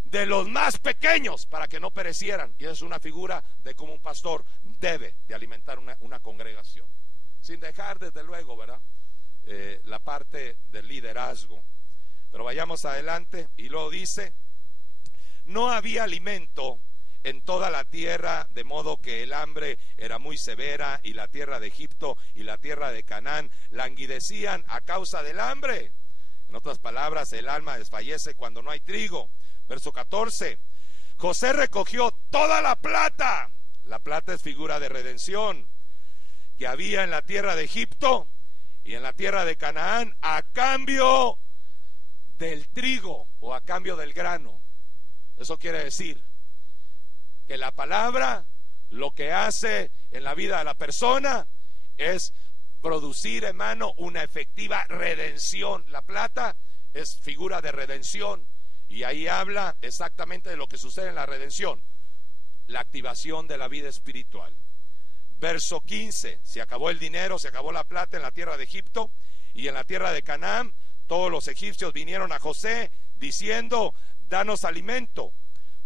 de los más pequeños para que no perecieran. Y es una figura de cómo un pastor debe de alimentar una congregación, sin dejar desde luego, ¿verdad?, la parte del liderazgo. Pero vayamos adelante, y luego dice: no había alimento en toda la tierra, de modo que el hambre era muy severa, y la tierra de Egipto y la tierra de Canaán languidecían a causa del hambre. En otras palabras, el alma desfallece cuando no hay trigo. Verso 14: José recogió toda la plata. La plata es figura de redención, que había en la tierra de Egipto y en la tierra de Canaán, a cambio del trigo, o a cambio del grano. Eso quiere decir que la palabra lo que hace en la vida de la persona es producir, hermano, una efectiva redención. La plata es figura de redención, y ahí habla exactamente de lo que sucede en la redención: la activación de la vida espiritual. Verso 15: se acabó el dinero, se acabó la plata en la tierra de Egipto y en la tierra de Canaán. Todos los egipcios vinieron a José diciendo: danos alimento,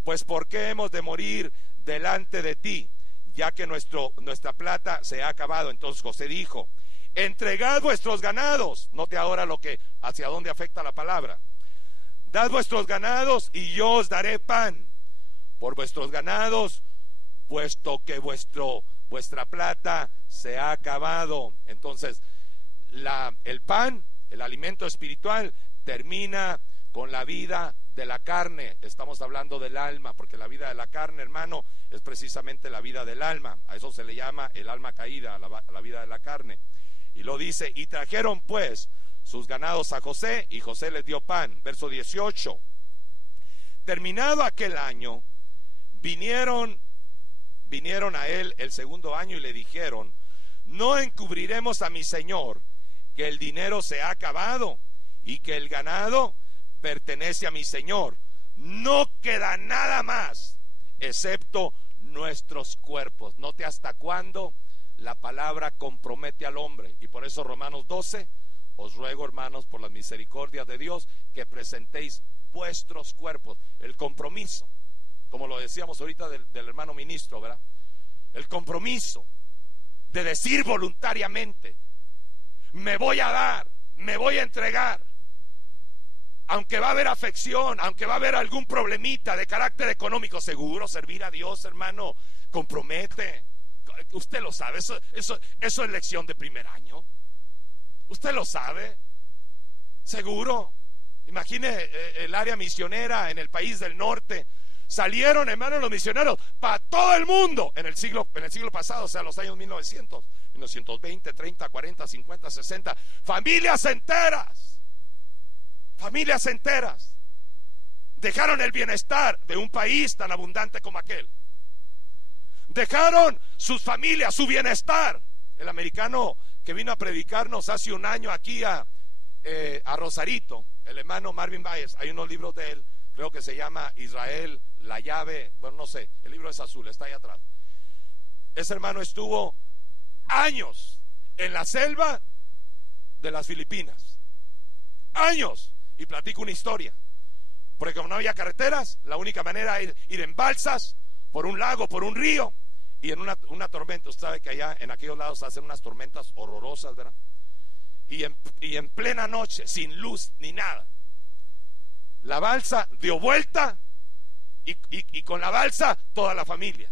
pues ¿por qué hemos de morir delante de ti, ya que nuestra plata se ha acabado? Entonces José dijo: entregad vuestros ganados. Note ahora hacia dónde afecta la palabra. Dad vuestros ganados y yo os daré pan por vuestros ganados, puesto que vuestra plata se ha acabado. Entonces el pan, el alimento espiritual, termina con la vida de la carne. Estamos hablando del alma, porque la vida de la carne, hermano, es precisamente la vida del alma. A eso se le llama el alma caída, a la vida de la carne. Y lo dice: y trajeron pues sus ganados a José, y José les dio pan. Verso 18: terminado aquel año, vinieron a él el segundo año y le dijeron: no encubriremos a mi señor que el dinero se ha acabado y que el ganado pertenece a mi señor. No queda nada más excepto nuestros cuerpos. Note hasta cuándo la palabra compromete al hombre. Y por eso Romanos 12: os ruego, hermanos, por las misericordias de Dios, que presentéis vuestros cuerpos. El compromiso, como lo decíamos ahorita del hermano ministro, ¿verdad? El compromiso de decir voluntariamente: me voy a dar, me voy a entregar, aunque va a haber afección, aunque va a haber algún problemita de carácter económico. Seguro, servir a Dios, hermano, compromete. Usted lo sabe, eso es lección de primer año. Usted lo sabe, seguro. Imagine el área misionera en el país del norte. Salieron, hermanos, los misioneros para todo el mundo en el siglo pasado, o sea, los años 1900, 1920, 30, 40, 50, 60. Familias enteras dejaron el bienestar de un país tan abundante como aquel. Dejaron sus familias, su bienestar. El americano que vino a predicarnos hace un año aquí a Rosarito, el hermano Marvin Baez, hay unos libros de él, creo que se llama Israel, la llave, bueno, no sé, el libro es azul, está ahí atrás. Ese hermano estuvo años en la selva de las Filipinas, años, y platico una historia, porque como no había carreteras, la única manera era ir en balsas por un lago, por un río, y en una tormenta. Usted sabe que allá en aquellos lados hacen unas tormentas horrorosas, ¿verdad? Y en plena noche, sin luz ni nada, la balsa dio vuelta, y con la balsa toda la familia.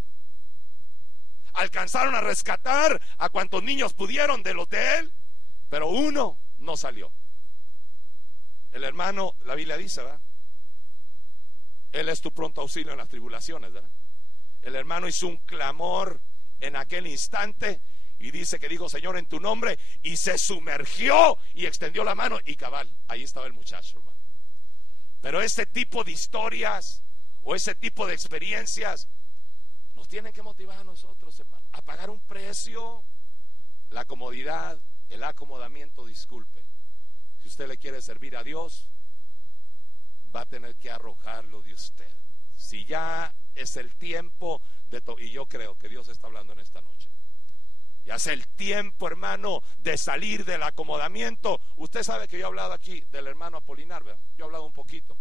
Alcanzaron a rescatar a cuantos niños pudieron del hotel, pero uno no salió. El hermano, la Biblia dice, ¿verdad? Él es tu pronto auxilio en las tribulaciones, ¿verdad? El hermano hizo un clamor en aquel instante y dice que dijo: Señor, en tu nombre, y se sumergió y extendió la mano, y cabal, ahí estaba el muchacho, hermano. Pero ese tipo de historias o ese tipo de experiencias nos tienen que motivar a nosotros, hermano, a pagar un precio la comodidad, el acomodamiento, disculpe. Si usted le quiere servir a Dios, va a tener que arrojarlo de usted. Si ya es el tiempo de y yo creo que Dios está hablando en esta noche. Ya es el tiempo, hermano, de salir del acomodamiento. Usted sabe que yo he hablado aquí del hermano Apolinar, ¿verdad? Yo he hablado un poquito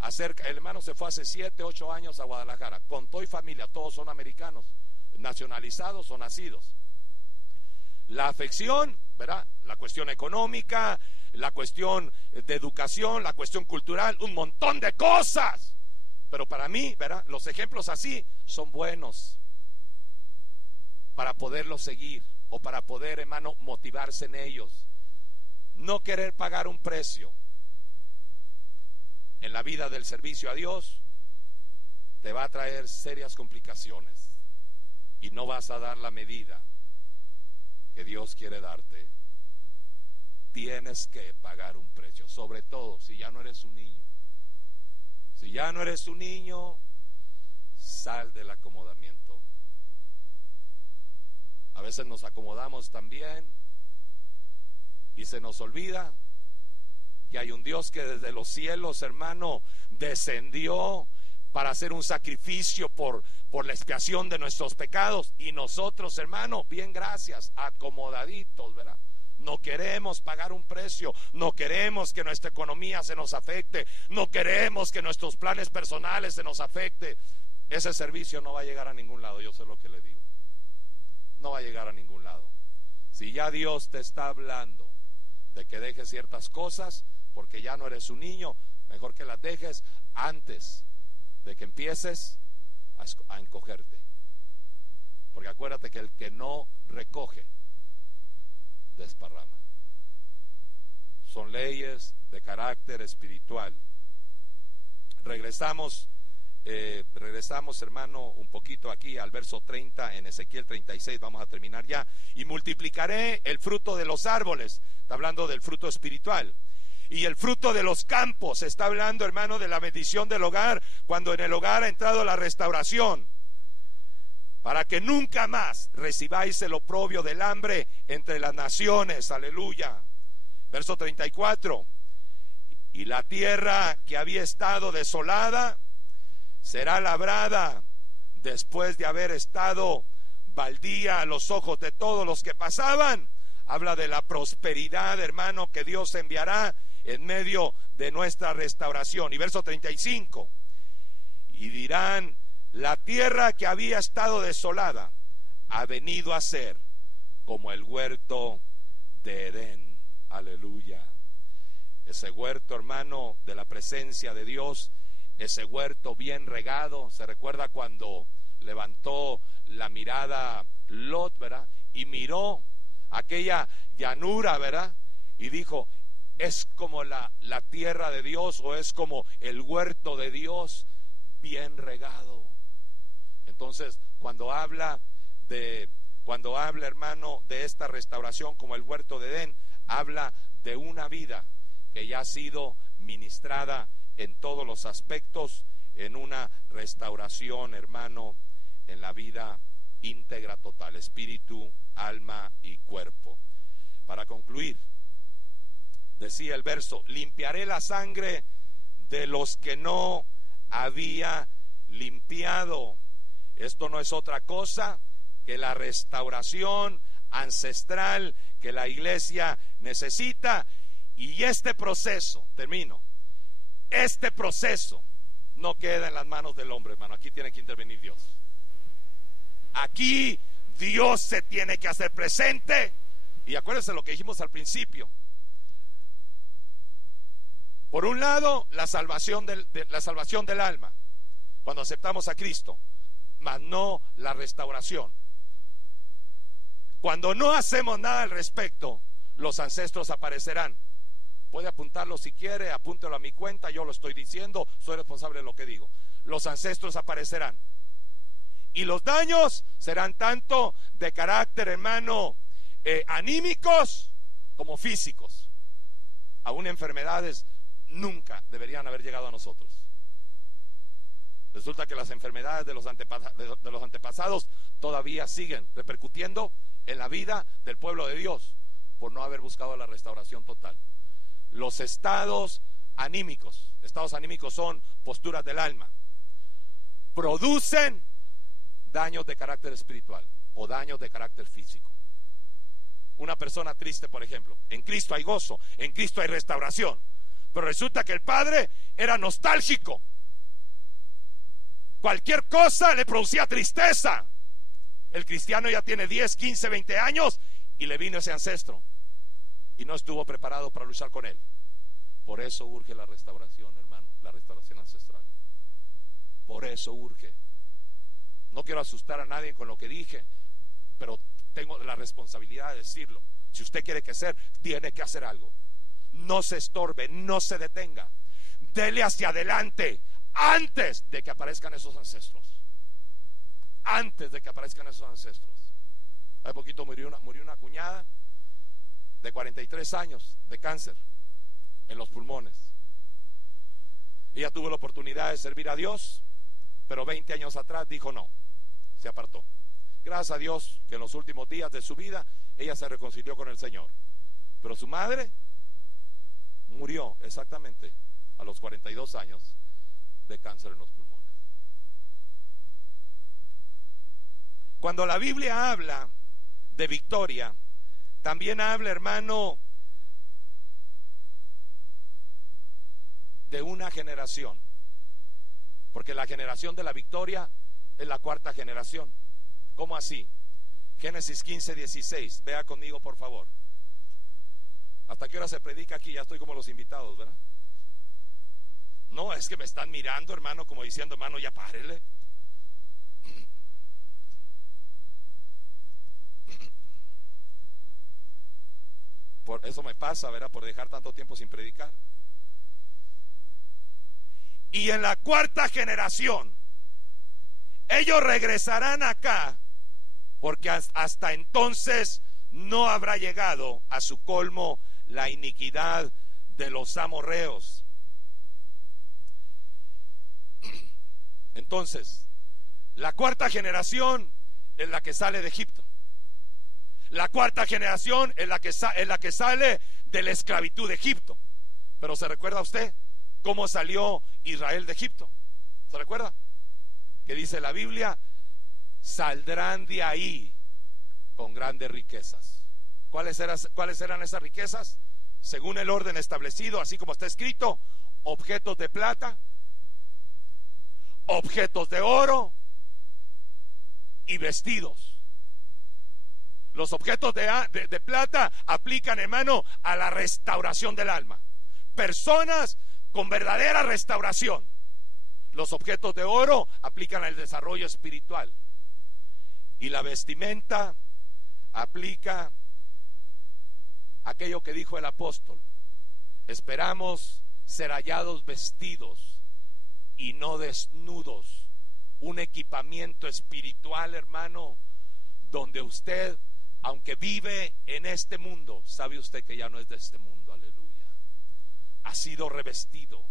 acerca. El hermano se fue hace 7, 8 años a Guadalajara con todo y familia, todos son americanos, nacionalizados o nacidos. La afección, ¿verdad? La cuestión económica, la cuestión de educación, la cuestión cultural, un montón de cosas. Pero para mí, ¿verdad? Los ejemplos así son buenos para poderlos seguir o para poder, hermano, motivarse en ellos. No querer pagar un precio en la vida del servicio a Dios te va a traer serias complicaciones y no vas a dar la medida que Dios quiere darte. Tienes que pagar un precio, sobre todo si ya no eres un niño. Si ya no eres un niño, sal del acomodamiento. A veces nos acomodamos también y se nos olvida que hay un Dios que desde los cielos, hermano, descendió para hacer un sacrificio por la expiación de nuestros pecados. Y nosotros, hermano, bien, gracias, acomodaditos, ¿verdad? No queremos pagar un precio, no queremos que nuestra economía se nos afecte, no queremos que nuestros planes personales se nos afecte. Ese servicio no va a llegar a ningún lado, yo sé lo que le digo. No va a llegar a ningún lado. Si ya Dios te está hablando de que dejes ciertas cosas porque ya no eres un niño, mejor que las dejes antes de que empieces a encogerte. Porque acuérdate que el que no recoge desparrama. Son leyes de carácter espiritual. Regresamos, hermano, un poquito aquí al verso 30 en Ezequiel 36, vamos a terminar ya. Y multiplicaré el fruto de los árboles, está hablando del fruto espiritual. Y el fruto de los campos, está hablando, hermano, de la bendición del hogar, cuando en el hogar ha entrado la restauración, para que nunca más recibáis el oprobio del hambre entre las naciones. Aleluya. Verso 34. Y la tierra que había estado desolada será labrada después de haber estado baldía a los ojos de todos los que pasaban. Habla de la prosperidad, hermano, que Dios enviará en medio de nuestra restauración. Y verso 35. Y dirán: la tierra que había estado desolada ha venido a ser como el huerto de Edén. Aleluya. Ese huerto, hermano, de la presencia de Dios, ese huerto bien regado. Se recuerda cuando levantó la mirada Lot, ¿verdad? Y miró aquella llanura, ¿verdad? Y dijo: es como la tierra de Dios, o es como el huerto de Dios bien regado. Entonces, cuando habla, hermano, de esta restauración como el huerto de Edén, habla de una vida que ya ha sido ministrada en todos los aspectos, en una restauración, hermano, en la vida íntegra total, espíritu, alma y cuerpo. Para concluir, decía el verso: limpiaré la sangre de los que no había limpiado. Esto no es otra cosa que la restauración ancestral que la iglesia necesita. Y este proceso, termino, este proceso no queda en las manos del hombre, hermano. Aquí tiene que intervenir Dios. Aquí Dios se tiene que hacer presente. Y acuérdense lo que dijimos al principio. Por un lado, la salvación del alma, cuando aceptamos a Cristo, mas no la restauración. Cuando no hacemos nada al respecto, los ancestros aparecerán. Puede apuntarlo si quiere, apúntelo a mi cuenta, yo lo estoy diciendo, soy responsable de lo que digo. Los ancestros aparecerán. Y los daños serán tanto de carácter, hermano, anímicos como físicos. Aún enfermedades nunca deberían haber llegado a nosotros. Resulta que las enfermedades de los antepasados todavía siguen repercutiendo en la vida del pueblo de Dios por no haber buscado la restauración total. Los estados anímicos son posturas del alma, producen daños de carácter espiritual o daños de carácter físico. Una persona triste, por ejemplo, en Cristo hay gozo, en Cristo hay restauración, pero resulta que el padre era nostálgico. Cualquier cosa le producía tristeza. El cristiano ya tiene 10, 15, 20 años y le vino ese ancestro y no estuvo preparado para luchar con él. Por eso urge la restauración, hermano, la restauración ancestral. Por eso urge. No quiero asustar a nadie con lo que dije, pero tengo la responsabilidad de decirlo. Si usted quiere crecer, tiene que hacer algo. No se estorbe, no se detenga. Dele hacia adelante antes de que aparezcan esos ancestros. Antes de que aparezcan esos ancestros. Hace poquito murió una cuñada de 43 años de cáncer en los pulmones. Ella tuvo la oportunidad de servir a Dios, pero 20 años atrás dijo no, se apartó. Gracias a Dios que en los últimos días de su vida ella se reconcilió con el Señor. Pero su madre murió exactamente a los 42 años de cáncer en los pulmones. Cuando la Biblia habla de victoria, también habla, hermano, de una generación, porque la generación de la victoria es la cuarta generación. ¿Cómo así? Génesis 15:16, vea conmigo por favor. ¿Hasta qué hora se predica aquí? Ya estoy como los invitados, ¿verdad? No, es que me están mirando, hermano, como diciendo, hermano, ya párele. Por eso me pasa, ¿verdad? Por dejar tanto tiempo sin predicar. Y en la cuarta generación ellos regresarán acá, porque hasta entonces no habrá llegado a su colmo la iniquidad de los amorreos. Entonces, la cuarta generación es la que sale de Egipto. La cuarta generación es la que sale de la esclavitud de Egipto. Pero ¿se recuerda usted cómo salió Israel de Egipto? ¿Se recuerda? Que dice la Biblia, saldrán de ahí con grandes riquezas. ¿Cuáles eran esas riquezas? Según el orden establecido, así como está escrito: objetos de plata, objetos de oro y vestidos. Los objetos de plata aplican, hermano, a la restauración del alma. Personas con verdadera restauración. Los objetos de oro aplican al desarrollo espiritual. Y la vestimenta aplica aquello que dijo el apóstol: esperamos ser hallados vestidos y no desnudos. Un equipamiento espiritual, hermano, donde usted, aunque vive en este mundo, sabe usted que ya no es de este mundo. Aleluya. Ha sido revestido.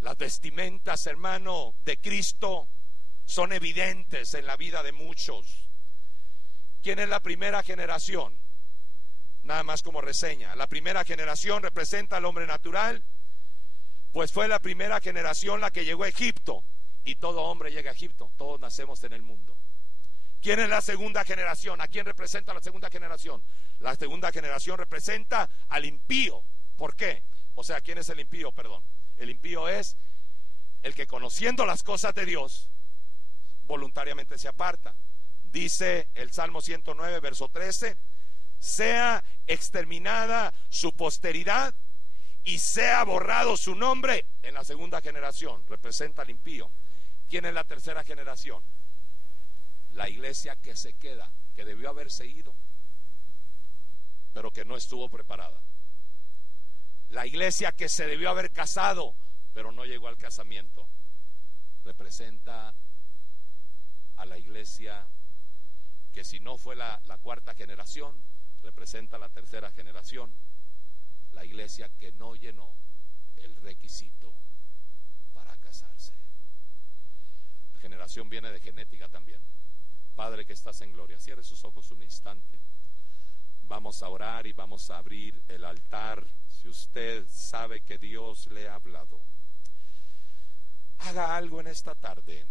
Las vestimentas, hermano, de Cristo son evidentes en la vida de muchos. ¿Quién es la primera generación? Nada más como reseña. La primera generación representa al hombre natural, pues fue la primera generación la que llegó a Egipto. Y todo hombre llega a Egipto. Todos nacemos en el mundo. ¿Quién es la segunda generación? ¿A quién representa la segunda generación? La segunda generación representa al impío. ¿Por qué? O sea, ¿quién es el impío? Perdón. El impío es el que, conociendo las cosas de Dios, voluntariamente se aparta. Dice el Salmo 109, verso 13: sea exterminada su posteridad y sea borrado su nombre. En la segunda generación representa al impío. ¿Quién es la tercera generación? La iglesia que se queda, que debió haberse ido, pero que no estuvo preparada. La iglesia que se debió haber casado, pero no llegó al casamiento. Representa a la iglesia que, si no fue la cuarta generación, representa la tercera generación. La iglesia que no llenó el requisito para casarse. La generación viene de genética también. Padre que estás en gloria, cierre sus ojos un instante. Vamos a orar y vamos a abrir el altar. Si usted sabe que Dios le ha hablado, haga algo en esta tarde.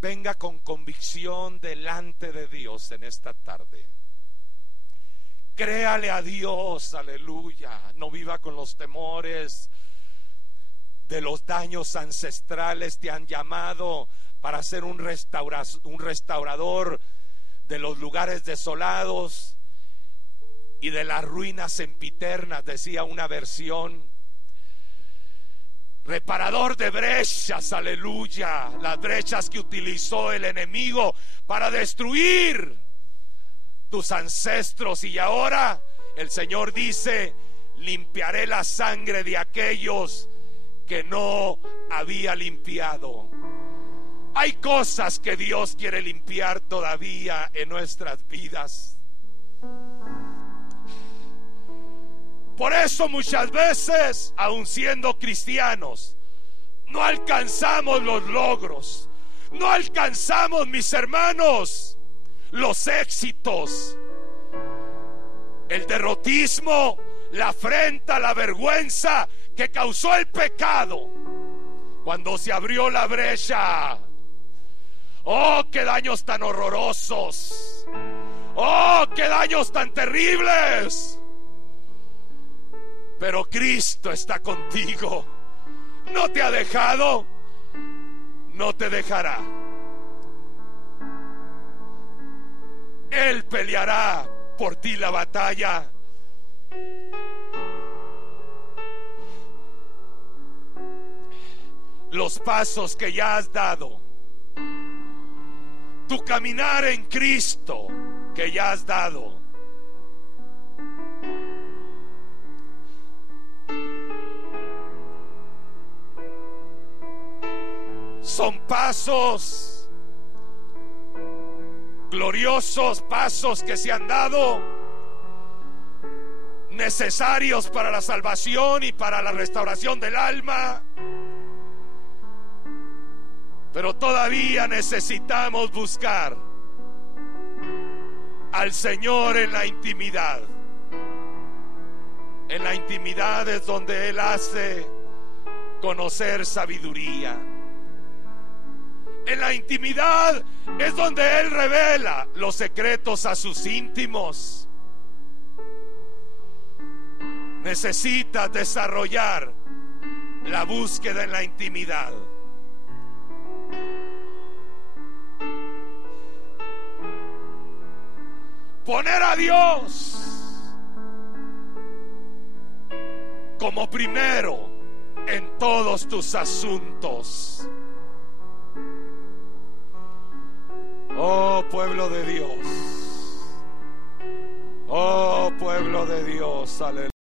Venga con convicción delante de Dios en esta tarde. Créale a Dios, aleluya. No viva con los temores de los daños ancestrales. Te han llamado para ser un restaurador de los lugares desolados y de las ruinas sempiternas, decía una versión. Reparador de brechas, aleluya. Las brechas que utilizó el enemigo para destruir tus ancestros. Y ahora el Señor dice: limpiaré la sangre de aquellos que no había limpiado. Hay cosas que Dios quiere limpiar todavía en nuestras vidas. Por eso muchas veces, aun siendo cristianos, no alcanzamos los logros, no alcanzamos, mis hermanos, los éxitos. El derrotismo, la afrenta, la vergüenza que causó el pecado cuando se abrió la brecha. Oh, qué daños tan horrorosos. Oh, qué daños tan terribles. Pero Cristo está contigo. No te ha dejado, no te dejará. Él peleará por ti la batalla. Los pasos que ya has dado, tu caminar en Cristo que ya has dado, son pasos gloriosos, pasos que se han dado, necesarios para la salvación y para la restauración del alma. Pero todavía necesitamos buscar al Señor en la intimidad. En la intimidad es donde Él hace conocer sabiduría. En la intimidad es donde Él revela los secretos a sus íntimos. Necesitas desarrollar la búsqueda en la intimidad. Poner a Dios como primero en todos tus asuntos. Oh, pueblo de Dios. Oh, pueblo de Dios. Aleluya.